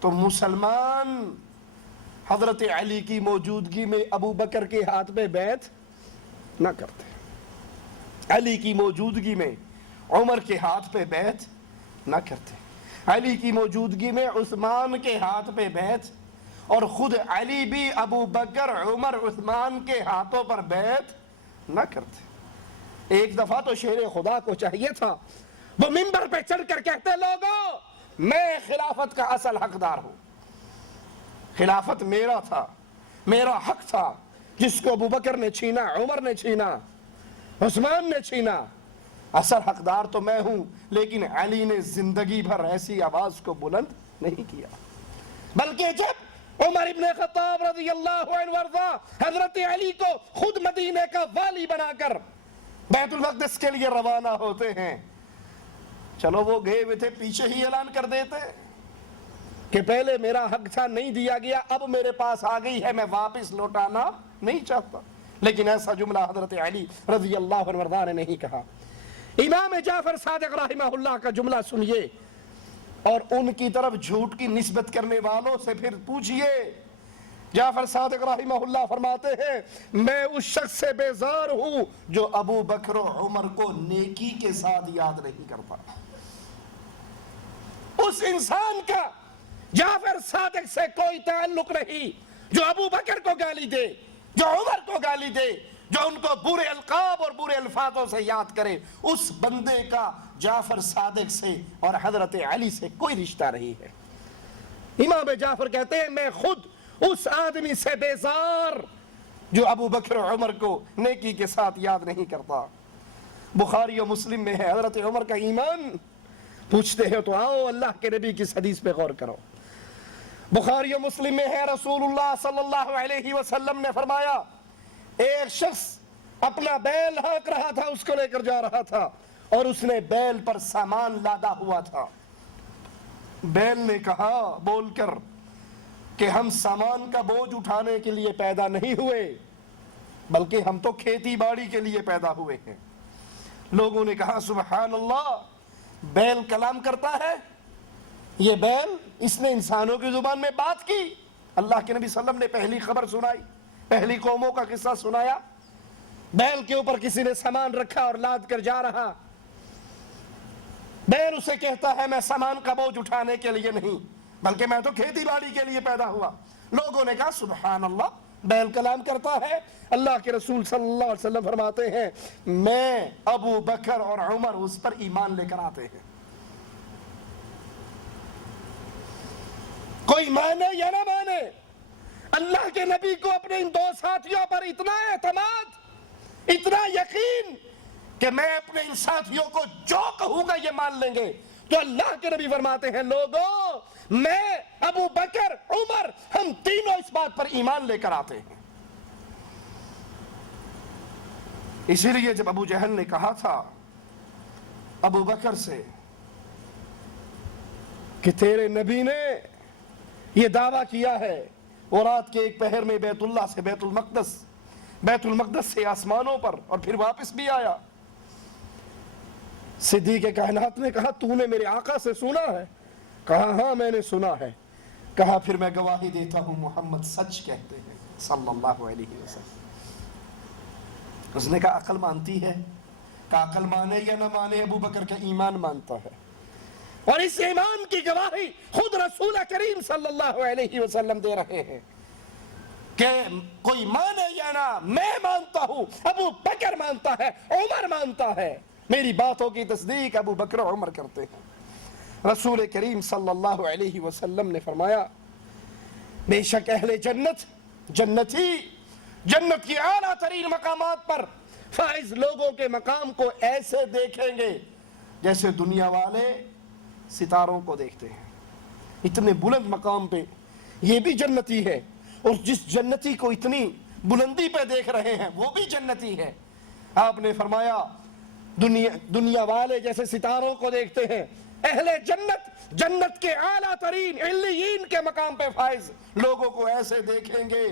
تو مسلمان حضرت علی کی موجودگی میں ابو بکر کے ہاتھ پہ بیعت نہ کرتے، علی کی موجودگی میں عمر کے ہاتھ پہ بیعت نہ کرتے، علی کی موجودگی میں عثمان کے ہاتھ پہ بیعت، اور خود علی بھی ابو بکر عمر عثمان کے ہاتھوں پر بیعت نہ کرتے۔ ایک دفعہ تو شیر خدا کو چاہیے تھا وہ منبر پہ چڑھ کر کہتے لوگوں میں خلافت کا اصل حقدار ہوں، خلافت میرا تھا، میرا حق تھا، جس کو ابو بکر نے چھینا، عمر نے چھینا، عثمان نے چھینا، اصل حقدار تو میں ہوں۔ لیکن علی نے زندگی بھر ایسی آواز کو بلند نہیں کیا، بلکہ جب عمر ابن خطاب رضی اللہ عنہ وارضا حضرت علی کو خود مدینے کا والی بنا کر بیت المقدس کے لیے روانہ ہوتے ہیں، چلو وہ گئے ہوئے تھے، پیچھے ہی اعلان کر دیتے کہ پہلے میرا حق تھا نہیں دیا گیا، اب میرے پاس آ گئی ہے، میں واپس لوٹانا نہیں چاہتا، لیکن ایسا جملہ حضرت علی رضی اللہ عنہ وارضا نے نہیں کہا۔ امام جعفر صادق رحمہ اللہ کا جملہ سنیے، اور ان کی طرف جھوٹ کی نسبت کرنے والوں سے پھر پوچھئے۔ جعفر صادق رحمہ اللہ فرماتے ہیں میں اس شخص سے بیزار ہوں جو ابو بکر و عمر کو نیکی کے ساتھ یاد نہیں کرتا۔ اس انسان کا جعفر صادق سے کوئی تعلق نہیں جو ابو بکر کو گالی دے، جو عمر کو گالی دے، جو ان کو برے القاب اور برے الفاظوں سے یاد کرے، اس بندے کا جعفر صادق سے اور حضرت علی سے کوئی رشتہ نہیں ہے۔ امام جعفر کہتے ہیں میں خود اس آدمی سے بیزار جو ابو بکر و عمر کو نیکی کے ساتھ یاد نہیں کرتا۔ بخاری و مسلم میں ہے حضرت عمر کا ایمان، پوچھتے ہیں تو آؤ اللہ کے نبی کی حدیث پہ غور کرو۔ بخاری و مسلم میں ہے رسول اللہ صلی اللہ علیہ وسلم نے فرمایا ایک شخص اپنا بیل ہانک رہا تھا، اس کو لے کر جا رہا تھا، اور اس نے بیل پر سامان لادا ہوا تھا۔ بیل نے کہا بول کر کہ ہم سامان کا بوجھ اٹھانے کے لیے پیدا نہیں ہوئے، بلکہ ہم تو کھیتی باڑی کے لیے پیدا ہوئے ہیں۔ لوگوں نے کہا سبحان اللہ، بیل کلام کرتا ہے، یہ بیل اس نے انسانوں کی زبان میں بات کی۔ اللہ کے نبی صلی اللہ علیہ وسلم نے پہلی خبر سنائی، پہلی قوموں کا قصہ سنایا۔ بیل کے اوپر کسی نے سامان رکھا اور لاد کر جا رہا، بیل اسے کہتا ہے میں سامان کا بوجھ اٹھانے کے لیے نہیں بلکہ میں تو کھیتی باڑی کے لیے پیدا ہوا۔ لوگوں نے کہا سبحان اللہ، بیل کلام کرتا ہے۔ اللہ کے رسول صلی اللہ علیہ وسلم فرماتے ہیں میں، ابو بکر اور عمر اس پر ایمان لے کر آتے ہیں۔ کوئی مانے یا نہ مانے، اللہ کے نبی کو اپنے ان دو ساتھیوں پر اتنا اعتماد، اتنا یقین کہ میں اپنے ان ساتھیوں کو جو کہوں گا یہ مان لیں گے، تو اللہ کے نبی فرماتے ہیں لوگوں، میں، ابو بکر، عمر، ہم تینوں اس بات پر ایمان لے کر آتے ہیں۔ اسی لیے جب ابو جہل نے کہا تھا ابو بکر سے کہ تیرے نبی نے یہ دعویٰ کیا ہے، وہ رات کے ایک پہر میں بیت اللہ سے بیت المقدس سے آسمانوں پر اور پھر واپس بھی آیا، صدیق کائنات نے کہا تو نے میرے آقا سے سنا ہے؟ کہا ہاں میں نے سنا ہے۔ کہا پھر میں گواہی دیتا ہوں محمد سچ کہتے ہیں صلی اللہ علیہ وسلم۔ اس نے کہا عقل مانتی ہے؟ کہا عقل مانے یا نہ مانے، ابو بکر کا ایمان مانتا ہے، اور اس ایمان کی گواہی خود رسول کریم صلی اللہ علیہ وسلم دے رہے ہیں کہ کوئی مانے یا نہ، میں مانتا ہوں، ابو بکر مانتا ہے، عمر مانتا ہے، میری باتوں کی تصدیق ابو بکر و عمر کرتے ہیں۔ رسول کریم صلی اللہ علیہ وسلم نے فرمایا بے شک اہل جنت، جنتی، جنت کی اعلیٰ ترین مقامات پر فائز لوگوں کے مقام کو ایسے دیکھیں گے جیسے دنیا والے ستاروں کو دیکھتے ہیں۔ اتنے بلند مقام پہ یہ بھی جنتی ہے، اور جس جنتی کو اتنی بلندی پہ دیکھ رہے ہیں وہ بھی جنتی ہے۔ آپ نے فرمایا دنیا والے جیسے ستاروں کو دیکھتے ہیں، اہل جنت جنت کے اعلیٰ ترین علیین کے مقام پہ فائز لوگوں کو ایسے دیکھیں گے،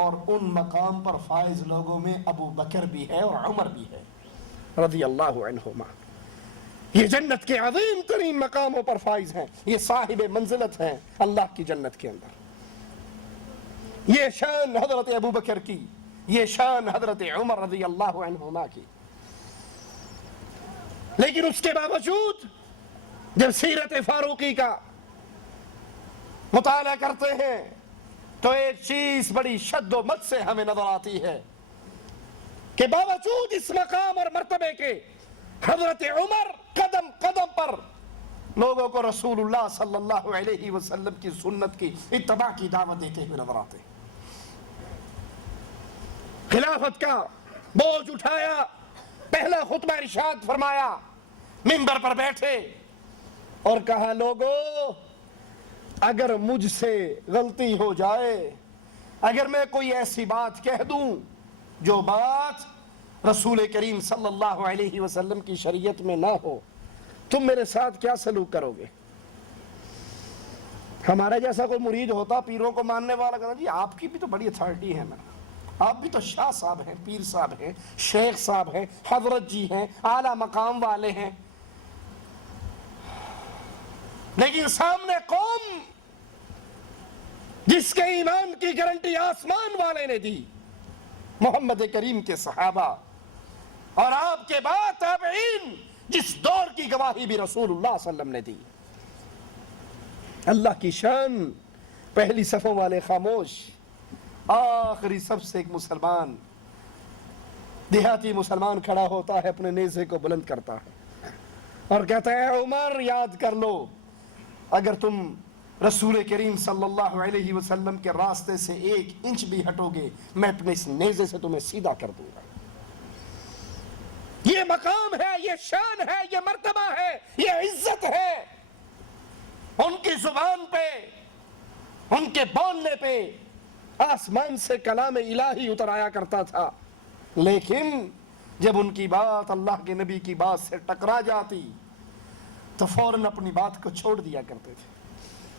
اور ان مقام پر فائز لوگوں میں ابو بکر بھی ہے اور عمر بھی ہے رضی اللہ عنہما۔ یہ جنت کے عظیم ترین مقاموں پر فائز ہیں، یہ صاحب منزلت ہیں اللہ کی جنت کے اندر۔ یہ شان حضرت ابو بکر کی، یہ شان حضرت عمر رضی اللہ عنہما کی۔ لیکن اس کے باوجود جب سیرت فاروقی کا مطالعہ کرتے ہیں تو ایک چیز بڑی شد و مد سے ہمیں نظر آتی ہے کہ باوجود اس مقام اور مرتبے کے حضرت عمر قدم قدم پر لوگوں کو رسول اللہ صلی اللہ علیہ وسلم کی سنت کی اتباع کی دعوت دیتے ہوئے نظر آتے ہیں۔ خلافت کا بوجھ اٹھایا، پہلا خطبہ ارشاد فرمایا، منبر پر بیٹھے اور کہا لوگوں اگر مجھ سے غلطی ہو جائے، اگر میں کوئی ایسی بات کہہ دوں جو بات رسول کریم صلی اللہ علیہ وسلم کی شریعت میں نہ ہو، تم میرے ساتھ کیا سلوک کرو گے؟ ہمارا جیسا کوئی مرید ہوتا پیروں کو ماننے والا، کہتا جی آپ کی بھی تو بڑی اتھارٹی ہے، آپ بھی تو شاہ صاحب ہیں، پیر صاحب ہیں، شیخ صاحب ہیں، حضرت جی ہیں، اعلیٰ مقام والے ہیں، لیکن سامنے قوم جس کے ایمان کی گارنٹی آسمان والے نے دی، محمد کریم کے صحابہ، اور آپ کے بعد تابعین، جس دور کی گواہی بھی رسول اللہ صلی اللہ علیہ وسلم نے دی۔ اللہ کی شان، پہلی صفوں والے خاموش، آخری سب سے ایک مسلمان، دیہاتی مسلمان کھڑا ہوتا ہے، اپنے نیزے کو بلند کرتا ہے اور کہتا ہے عمر یاد کر لو، اگر تم رسول کریم صلی اللہ علیہ وسلم کے راستے سے 1 انچ بھی ہٹو گے، میں اپنے اس نیزے سے تمہیں سیدھا کر دوں گا۔ یہ مقام ہے، یہ شان ہے، یہ مرتبہ ہے، یہ عزت ہے۔ ان کی زبان پہ، ان کے بولنے پہ آسمان سے کلام الہی اتر آیا کرتا تھا، لیکن جب ان کی بات اللہ کے نبی کی بات سے ٹکرا جاتی تو فوراً اپنی بات کو چھوڑ دیا کرتے تھے،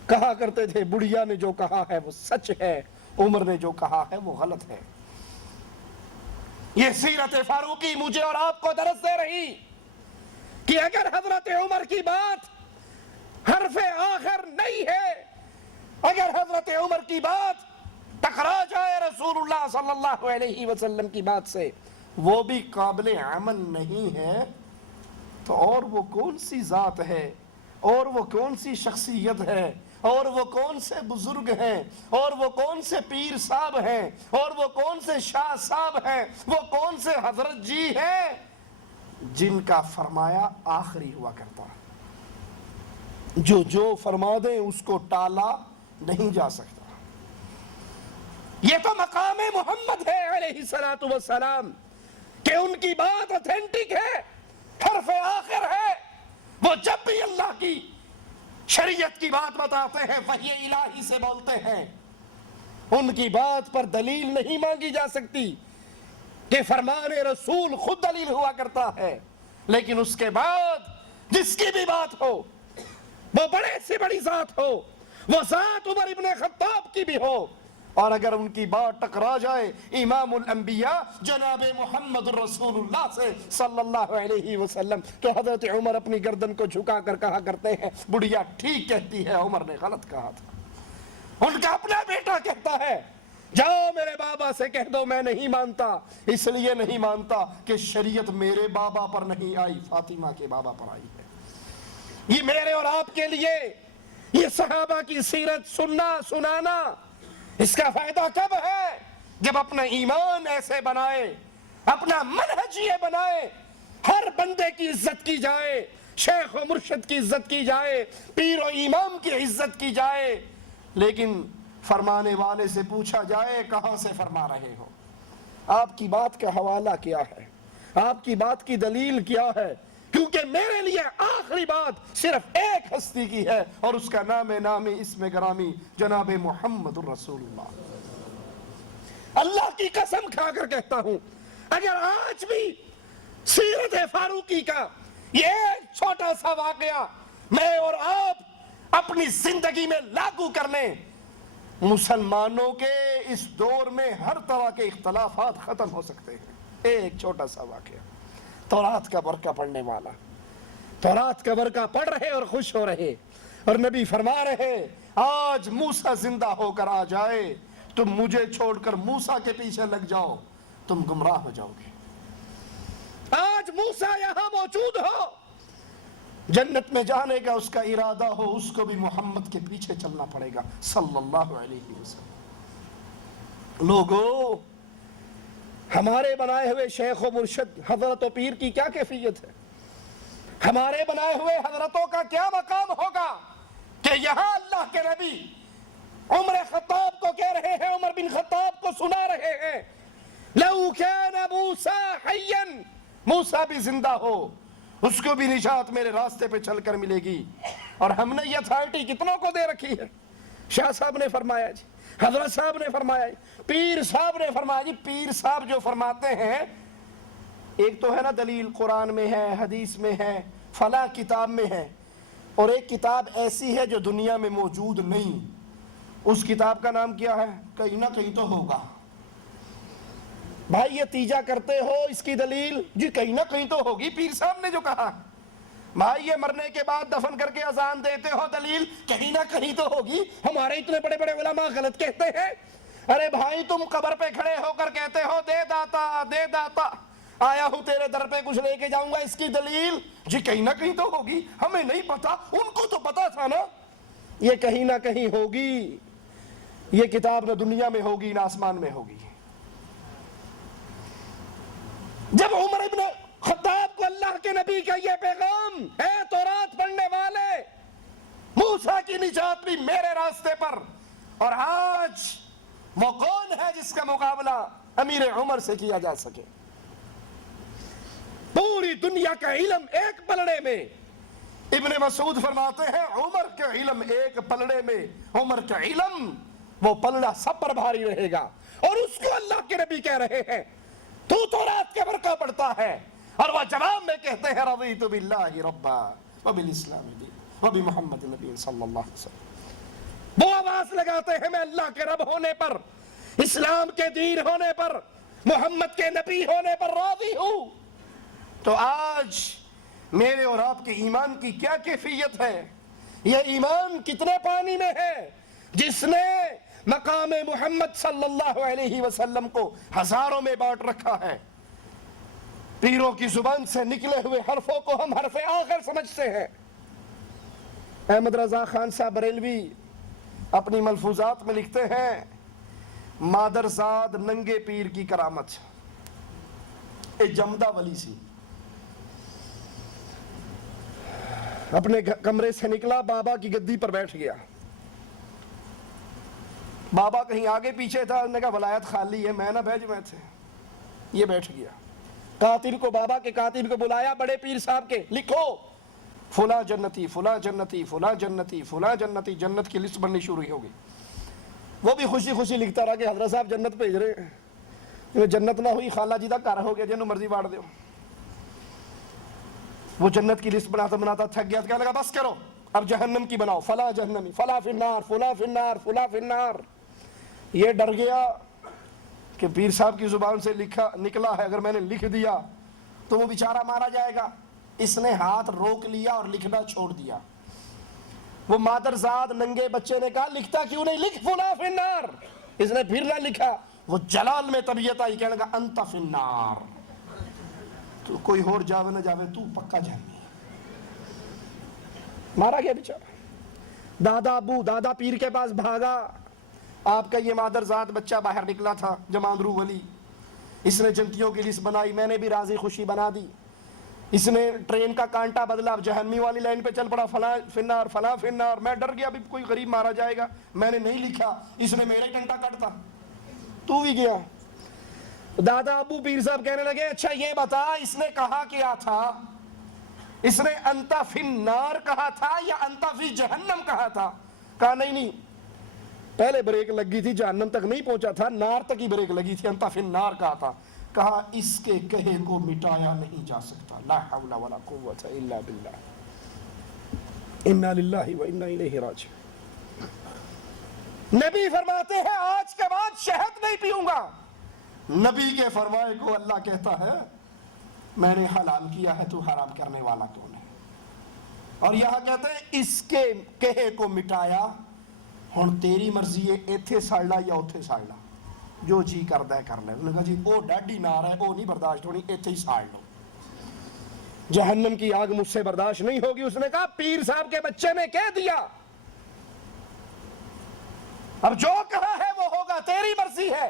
کہا کرتے تھے بڑھیا نے جو کہا ہے وہ سچ ہے، عمر نے جو کہا ہے وہ غلط ہے۔ یہ سیرت فاروقی مجھے اور آپ کو درس دے رہی کہ اگر حضرت عمر کی بات حرف آخر نہیں ہے، اگر حضرت عمر کی بات ٹکرا جائے رسول اللہ صلی اللہ علیہ وسلم کی بات سے، وہ بھی قابل عمل نہیں ہے تو اور وہ کون سی ذات ہے، اور وہ کون سی شخصیت ہے، اور وہ کون سے بزرگ ہیں، اور وہ کون سے پیر صاحب ہیں، اور وہ کون سے شاہ صاحب ہیں، وہ کون سے حضرت جی ہیں جن کا فرمایا آخری ہوا کرتا ہے، جو فرما دیں اس کو ٹالا نہیں جا سکتا۔ یہ تو مقام محمد ہے علیہ السلام کہ ان کی بات اوتھینٹک ہے، حرف آخر ہے۔ وہ جب بھی اللہ کی شریعت کی بات بتاتے ہیں وحی الہی سے بولتے ہیں، ان کی بات پر دلیل نہیں مانگی جا سکتی کہ فرمان رسول خود دلیل ہوا کرتا ہے، لیکن اس کے بعد جس کی بھی بات ہو، وہ بڑے سے بڑی ذات ہو، وہ ذات عمر ابن خطاب کی بھی ہو، اور اگر ان کی بات ٹکرا جائے امام الانبیاء جناب محمد رسول اللہ سے صلی اللہ علیہ وسلم، تو حضرت عمر اپنی گردن کو جھکا کر کہا کرتے ہیں بڑھیا ٹھیک کہتی ہے، عمر نے غلط کہا تھا۔ ان کا اپنا بیٹا کہتا ہے جاؤ میرے بابا سے کہہ دو میں نہیں مانتا، اس لیے نہیں مانتا کہ شریعت میرے بابا پر نہیں آئی، فاطمہ کے بابا پر آئی ہے۔ یہ میرے اور آپ کے لیے یہ صحابہ کی سیرت سننا سنانا، اس کا فائدہ کب ہے؟ جب اپنا ایمان ایسے بنائے، اپنا منہج یہ بنائے، ہر بندے کی عزت کی جائے، شیخ و مرشد کی عزت کی جائے، پیر و امام کی عزت کی جائے، لیکن فرمانے والے سے پوچھا جائے کہاں سے فرما رہے ہو، آپ کی بات کا حوالہ کیا ہے، آپ کی بات کی دلیل کیا ہے، کیونکہ میرے لیے آخری بات صرف ایک ہستی کی ہے اور اس کا نام نامی اسم گرامی جناب محمد الرسول اللہ۔ اللہ کی قسم کھا کر کہتا ہوں اگر آج بھی سیرت فاروقی کا یہ ایک چھوٹا سا واقعہ میں اور آپ اپنی زندگی میں لاگو کر لیں، مسلمانوں کے اس دور میں ہر طرح کے اختلافات ختم ہو سکتے ہیں۔ ایک چھوٹا سا واقعہ، تورات کا برقع پڑھنے والا، تورات کا برقع پڑھ رہے اور خوش ہو رہے، اور نبی فرما رہے آج موسیٰ زندہ ہو کر آ جائے تم مجھے چھوڑ کر موسیٰ کے پیچھے لگ جاؤ، تم گمراہ ہو جاؤ گے۔ آج موسیٰ یہاں موجود ہو، جنت میں جانے کا اس کا ارادہ ہو، اس کو بھی محمد کے پیچھے چلنا پڑے گا صلی اللہ علیہ وسلم۔ لوگوں، ہمارے بنائے ہوئے شیخ و مرشد حضرت و پیر کی کیا کیفیت ہے؟ ہمارے بنائے ہوئے حضرتوں کا کیا مقام ہوگا کہ یہاں اللہ کے نبی عمر خطاب کو کہہ رہے ہیں، عمر بن خطاب کو سنا رہے ہیں لَوْ كَانَ مُوسَىٰ حَيًّا، موسیٰ بھی زندہ ہو اس کو بھی نجات میرے راستے پہ چل کر ملے گی۔ اور ہم نے یہ اتھارٹی کتنوں کو دے رکھی ہے؟ شاہ صاحب نے فرمایا جی، حضرت صاحب نے فرمایا جی، پیر صاحب نے فرمایا جی۔ پیر صاحب جو فرماتے ہیں، ایک تو ہے نا دلیل قرآن میں ہے، حدیث میں ہے، فلاں کتاب میں ہے، اور ایک کتاب ایسی ہے جو دنیا میں موجود نہیں، اس کتاب کا نام کیا ہے؟ کہیں نہ کہیں تو ہوگا۔ بھائی یہ تیجا کرتے ہو اس کی دلیل جی کہیں نہ کہیں تو ہوگی، پیر صاحب نے جو کہا۔ بھائی یہ مرنے کے بعد دفن کر کے اذان دیتے ہو، دلیل کہیں نہ کہیں تو ہوگی۔ ہمارے اتنے بڑے بڑے علماء غلط کہتے ہیں، ارے بھائی تم قبر پہ کھڑے ہو کر کہتے ہو دے داتا دے داتا، آیا ہوں تیرے در پہ کچھ لے کے جاؤں گا، اس کی دلیل جی کہیں نہ کہیں تو ہوگی۔ ہمیں نہیں پتا، ان کو تو پتا تھا نا یہ کہیں نہ کہیں ہوگی۔ یہ کتاب نہ دنیا میں ہوگی نہ آسمان میں ہوگی۔ جب عمر ابن خطاب کو اللہ کے نبی کا یہ پیغام ہے، تورات پڑھنے والے، موسیٰ کی نجات بھی میرے راستے پر، اور آج وہ کون ہے جس کا مقابلہ امیر عمر سے کیا جا سکے؟ پوری دنیا کا علم ایک پلڑے میں، ابن مسعود فرماتے ہیں عمر کا علم ایک پلڑے میں، عمر کا علم وہ پلڑا سب پر بھاری رہے گا۔ اور اس کو اللہ کے نبی کہہ رہے ہیں تو تورات کے برقع پڑھتا ہے، اور وہ جواب میں کہتے ہیں رضیت باللہ ربا وبالاسلام دینا وبمحمد نبی صلی اللہ علیہ وسلم۔ وہ آواز لگاتے ہیں میں اللہ کے رب ہونے پر، اسلام کے دین ہونے پر، محمد کے نبی ہونے پر راضی ہوں۔ تو آج میرے اور آپ کے ایمان کی کیا کیفیت ہے؟ یہ ایمان کتنے پانی میں ہے جس نے مقام محمد صلی اللہ علیہ وسلم کو ہزاروں میں بانٹ رکھا ہے؟ پیروں کی زبان سے نکلے ہوئے حرفوں کو ہم حرف آخر سمجھتے ہیں۔ احمد رضا خان صاحب بریلوی اپنی ملفوظات میں لکھتے ہیں مادرزاد ننگے پیر کی کرامت۔ ایک جمدہ ولی سی اپنے کمرے سے نکلا، بابا کی گدی پر بیٹھ گیا۔ بابا کہیں آگے پیچھے تھا، انہوں نے کہا ولایت خالی ہے، میں نہ بھیج میں تھے۔ یہ بیٹھ گیا، کاتب کو، بابا کے کاتب کو بلایا، بڑے پیر صاحب کے، لکھو فلاں جنتی فلاں جنتی فلاں جنتی فلاں جنتی، جنت کی لسٹ بننی شروع ہو گئی۔ وہ بھی خوشی خوشی لکھتا رہا کہ حضرت صاحب جنت بھیج رہے ہیں، جنت نہ ہوئی خالہ جی دا گھر ہو گیا، جنوں مرضی واڑ دیو۔ وہ جنت کی لسٹ بناتا بناتا تھک گیا، کہنے لگا بس کرو اب جہنم کی بناؤ، فلاں جہنمی فلاں فی النار فلاں فی النار فلاں فی النار۔ یہ ڈر گیا کہ پیر صاحب کی زبان سے نکلا ہے، اگر میں نے لکھ دیا تو وہ بیچارہ مارا جائے گا۔ اس نے ہاتھ روک لیا اور لکھنا چھوڑ دیا۔ وہ مادرزاد ننگے بچے نے کہا لکھتا کیوں نہیں، لکھ فلاں فی النار۔ اس نے پھر نہ لکھا، وہ جلال میں طبیعت آئی، کہنے لگا انت فی النار، تو کوئی اور جاوے نہ جاوے تو پکا جہنمی۔ مارا گیا بیچارہ۔ دادا ابو دادا پیر کے پاس بھاگا، آپ کا یہ مادرزاد بچہ باہر نکلا تھا، جماندرو ولی، اس نے جنتیوں کی لسٹ بنائی، میں نے بھی راضی خوشی بنا دی۔ اس نے ٹرین کا کانٹا بدلا، اب جہنمی والی لائن پہ چل پڑا، فلاں فی النار فلاں فی النار۔ میں ڈر گیا بھی کوئی غریب مارا جائے گا، میں نے نہیں لکھا، اس نے میرے ڈنڈا کٹتا، تو بھی گیا۔ دادا ابو پیر صاحب کہنے لگے اچھا یہ بتا اس نے کہا کیا تھا، اس نے انت فی النار کہا تھا یا انت فی جہنم کہا تھا؟ کہا نہیں، پہلے بریک لگی تھی، جہنم تک نہیں پہنچا تھا، نار تک ہی بریک لگی تھی، انت فی النار کہا تھا۔ کہا اس کے کہے کو مٹایا نہیں جا سکتا، لا حول ولا قوت الا باللہ، انا للہ و انا الیہ راجعون۔ نبی فرماتے ہیں آج کے بعد شہد نہیں پیوں گا۔ نبی کے فرمائے کو اللہ کہتا ہے میں نے حلال کیا ہے، تو حرام کرنے والا کون ہے؟ اور یہاں کہتے ہیں اس کے کہے کو مٹایا، ہن تیری مرضی ہے ایتھے ساڑلا یا اوتھے ساڑلا، جو جی کردا ہے کر لے۔ انہوں نے کہا جی وہ ڈاڈی نار ہے، وہ نہیں برداشت ہونی، ایتھے ہی ساڑ لو، جہنم کی آگ مجھ سے برداشت نہیں ہوگی۔ اس نے کہا پیر صاحب کے بچے نے کہہ دیا، اب جو کہا ہے وہ ہوگا، تیری مرضی ہے،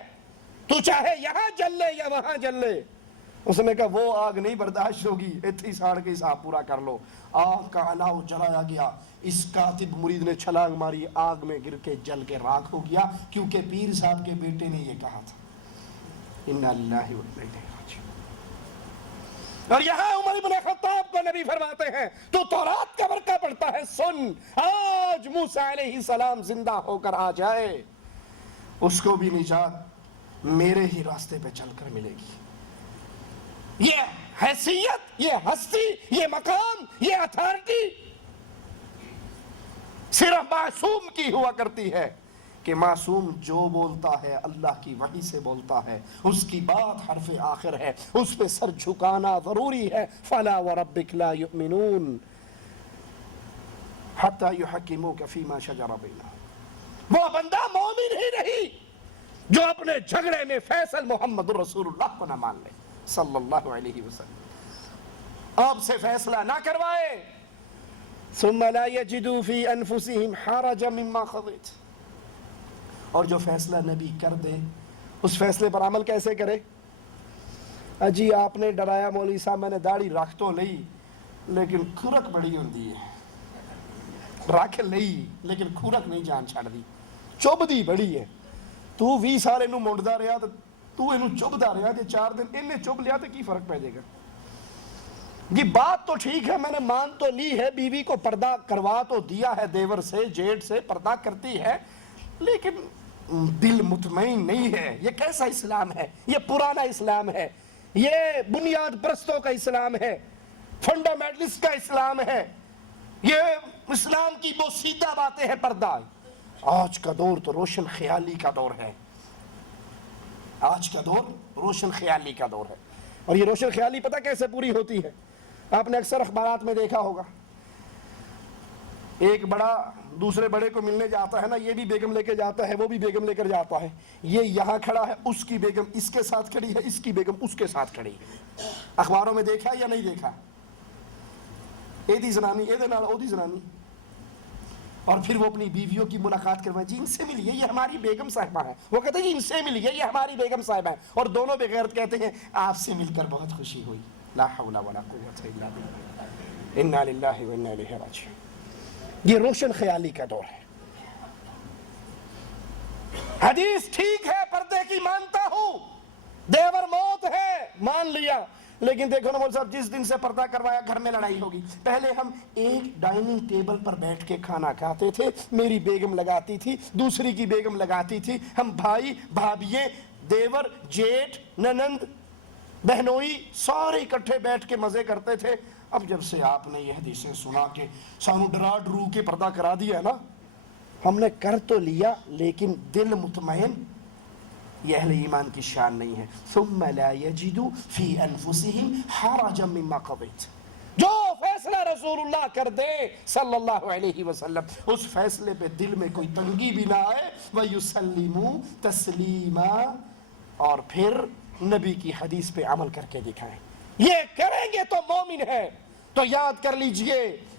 تو چاہے یہاں جل لے یا وہاں جل لے۔ اس نے کہا وہ آگ نہیں برداشت ہوگی، ایتھے ہی ساڑ کے حساب پورا کر لو۔ آگ کا الاؤ جلایا گیا، اس کاتب مرید نے چھلانگ ماری، آگ میں گر کے جل کے راکھ ہو گیا، کیونکہ پیر صاحب کے بیٹے نے یہ کہا تھا۔ انا للہ و انا الیہ راجعون۔ اور یہاں عمر بن خطاب کو نبی فرماتے ہیں تو تورات کا ورقہ پڑھتا ہے، سن آج موسیٰ علیہ السلام زندہ ہو کر آ جائے، اس کو بھی نجات میرے ہی راستے پہ چل کر ملے گی۔ یہ حیثیت، یہ ہستی، یہ مقام، یہ اتھارٹی صرف معصوم کی ہوا کرتی ہے، کہ معصوم جو بولتا ہے اللہ کی وحی سے بولتا ہے، اس کی بات حرف آخر ہے، اس پہ سر جھکانا ضروری ہے۔ فلا وربک لا یؤمنون حتی یحکموک فیما شجر بینہم۔ وہ بندہ مومن ہی نہیں جو اپنے جھگڑے میں فیصل محمد رسول اللہ کو نہ مان لے صلی اللہ علیہ وسلم، آپ سے فیصلہ نہ کروائے۔ ثم لا يجدوا في انفسهم حرجا مما قضيت، اور جو فیصلہ نبی کر دے اس فیصلے پر عمل کیسے کرے؟ اجی آپ نے ڈرایا مولوی صاحب، میں نے داڑھی رکھ تو لئی لیکن کھرک بڑی ہوندی ہے، رکھ لئی لیکن کھرک نہیں جان چھڑ دی، چبدی بڑی ہے۔ تو 20 سال انہوں منڈدا رہا تو انہوں چبدا رہا، جے 4 دن انہیں چب لیا تو کی فرق پہ جائے گا؟ یہ بات تو ٹھیک ہے، میں نے مان تو لی ہے، بیوی کو پردہ کروا تو دیا ہے، دیور سے جیٹ سے پردہ کرتی ہے، لیکن دل مطمئن نہیں ہے۔ یہ کیسا اسلام ہے؟ یہ پرانا اسلام ہے، یہ بنیاد پرستوں کا اسلام ہے، فنڈامنٹلسٹ کا اسلام ہے، یہ اسلام کی بوسیدہ باتیں ہیں پردہ۔ آج کا دور تو روشن خیالی کا دور ہے، آج کا دور روشن خیالی کا دور ہے۔ اور یہ روشن خیالی پتہ کیسے پوری ہوتی ہے؟ آپ نے اکثر اخبارات میں دیکھا ہوگا، ایک بڑا دوسرے بڑے کو ملنے جاتا ہے نا, یہ بھی بیگم لے کے جاتا ہے, وہ بھی بیگم لے کر جاتا ہے, یہ یہاں کھڑا ہے, اس کی بیگم اس کے ساتھ کھڑی ہے, اس کی بیگم اس کے ساتھ کھڑی ہے. اخباروں میں دیکھا یا نہیں دیکھا؟ ایدی زنانی ایدے نال اودی زنانی, اور پھر وہ اپنی بیویوں کی ملاقات کروائے, جی ان سے ملیے یہ ہماری بیگم صاحبہ ہے, وہ کہتے ہیں جی ان سے ملیے یہ ہماری بیگم صاحبہ ہے, اور دونوں بغیرت کہتے ہیں آپ سے مل کر بہت خوشی ہوئی. لا حول ولا قوت الا باللہ, انا للہ و انا الیہ راجعون. یہ روشن خیالی کا دور ہے. حدیث ٹھیک ہے, پردے کی مانتا ہوں, دیور موت ہے مان لیا, لیکن دیکھو نا مول صاحب, جس دن سے پردہ کروایا گھر میں لڑائی ہوگی. پہلے ہم ایک ڈائننگ ٹیبل پر بیٹھ کے کھانا کھاتے تھے, میری بیگم لگاتی تھی, دوسری کی بیگم لگاتی تھی, ہم بھائی بھابیے دیور جیٹھ ننند بہنوئی سارے اکٹھے بیٹھ کے مزے کرتے تھے. اب جب سے آپ نے یہ حدیثیں سنا کے سانو ڈرا ڈرو کے پردہ کرا دیا نا, ہم نے کر تو لیا لیکن دل مطمئن, یہ اہل ایمان کی شان نہیں ہے. ثم لا یجدوا فی انفسہم حرجا مما قضیت, جو فیصلہ رسول اللہ کر دے صلی اللہ علیہ وسلم اس فیصلے پہ دل میں کوئی تنگی بھی نہ آئے. وَيُسَلِّمُوا تَسْلِيمًا, اور پھر نبی کی حدیث پہ عمل کر کے دکھائیں. یہ کریں گے تو مومن ہے. تو یاد کر لیجئے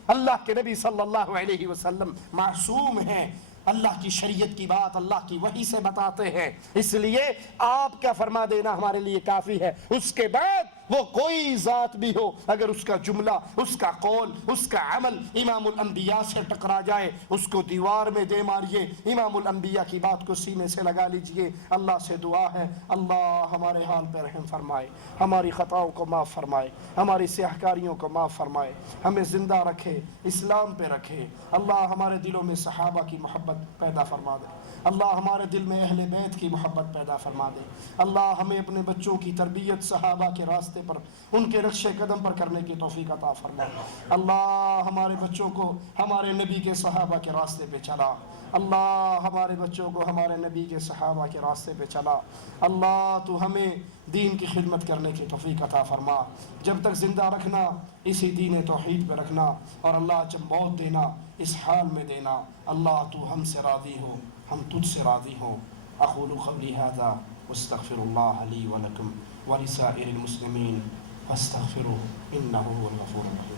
اللہ کے نبی صلی اللہ علیہ وسلم معصوم ہیں, اللہ کی شریعت کی بات اللہ کی وحی سے بتاتے ہیں, اس لیے آپ کا فرما دینا ہمارے لیے کافی ہے. اس کے بعد وہ کوئی ذات بھی ہو, اگر اس کا جملہ, اس کا قول, اس کا عمل امام الانبیاء سے ٹکرا جائے, اس کو دیوار میں دے ماریے, امام الانبیاء کی بات کو سینے سے لگا لیجئے. اللہ سے دعا ہے اللہ ہمارے حال پہ رحم فرمائے, ہماری خطاؤں کو معاف فرمائے, ہماری سیاہکاریوں کو معاف فرمائے, ہمیں زندہ رکھے, اسلام پہ رکھے. اللہ ہمارے دلوں میں صحابہ کی محبت پیدا فرما دے, اللہ ہمارے دل میں اہل بیت کی محبت پیدا فرما دے. اللہ ہمیں اپنے بچوں کی تربیت صحابہ کے راستے پر, ان کے نقش قدم پر کرنے کی توفیق عطا فرما. اللہ ہمارے بچوں کو ہمارے نبی کے صحابہ کے راستے پہ چلا, اللہ ہمارے بچوں کو ہمارے نبی کے صحابہ کے راستے پہ چلا. اللہ تو ہمیں دین کی خدمت کرنے کی توفیق عطا فرما, جب تک زندہ رکھنا اسی دین توحید پہ رکھنا, اور اللہ جب موت دینا اس حال میں دینا. اللہ تو ہم سے راضی ہو, ہم تجھ سے راضی ہوں. اقول قولی ھذا واستغفر اللہ لی ولکم ولسائر المسلمین فاستغفروہ انہ هو الغفور الرحیم.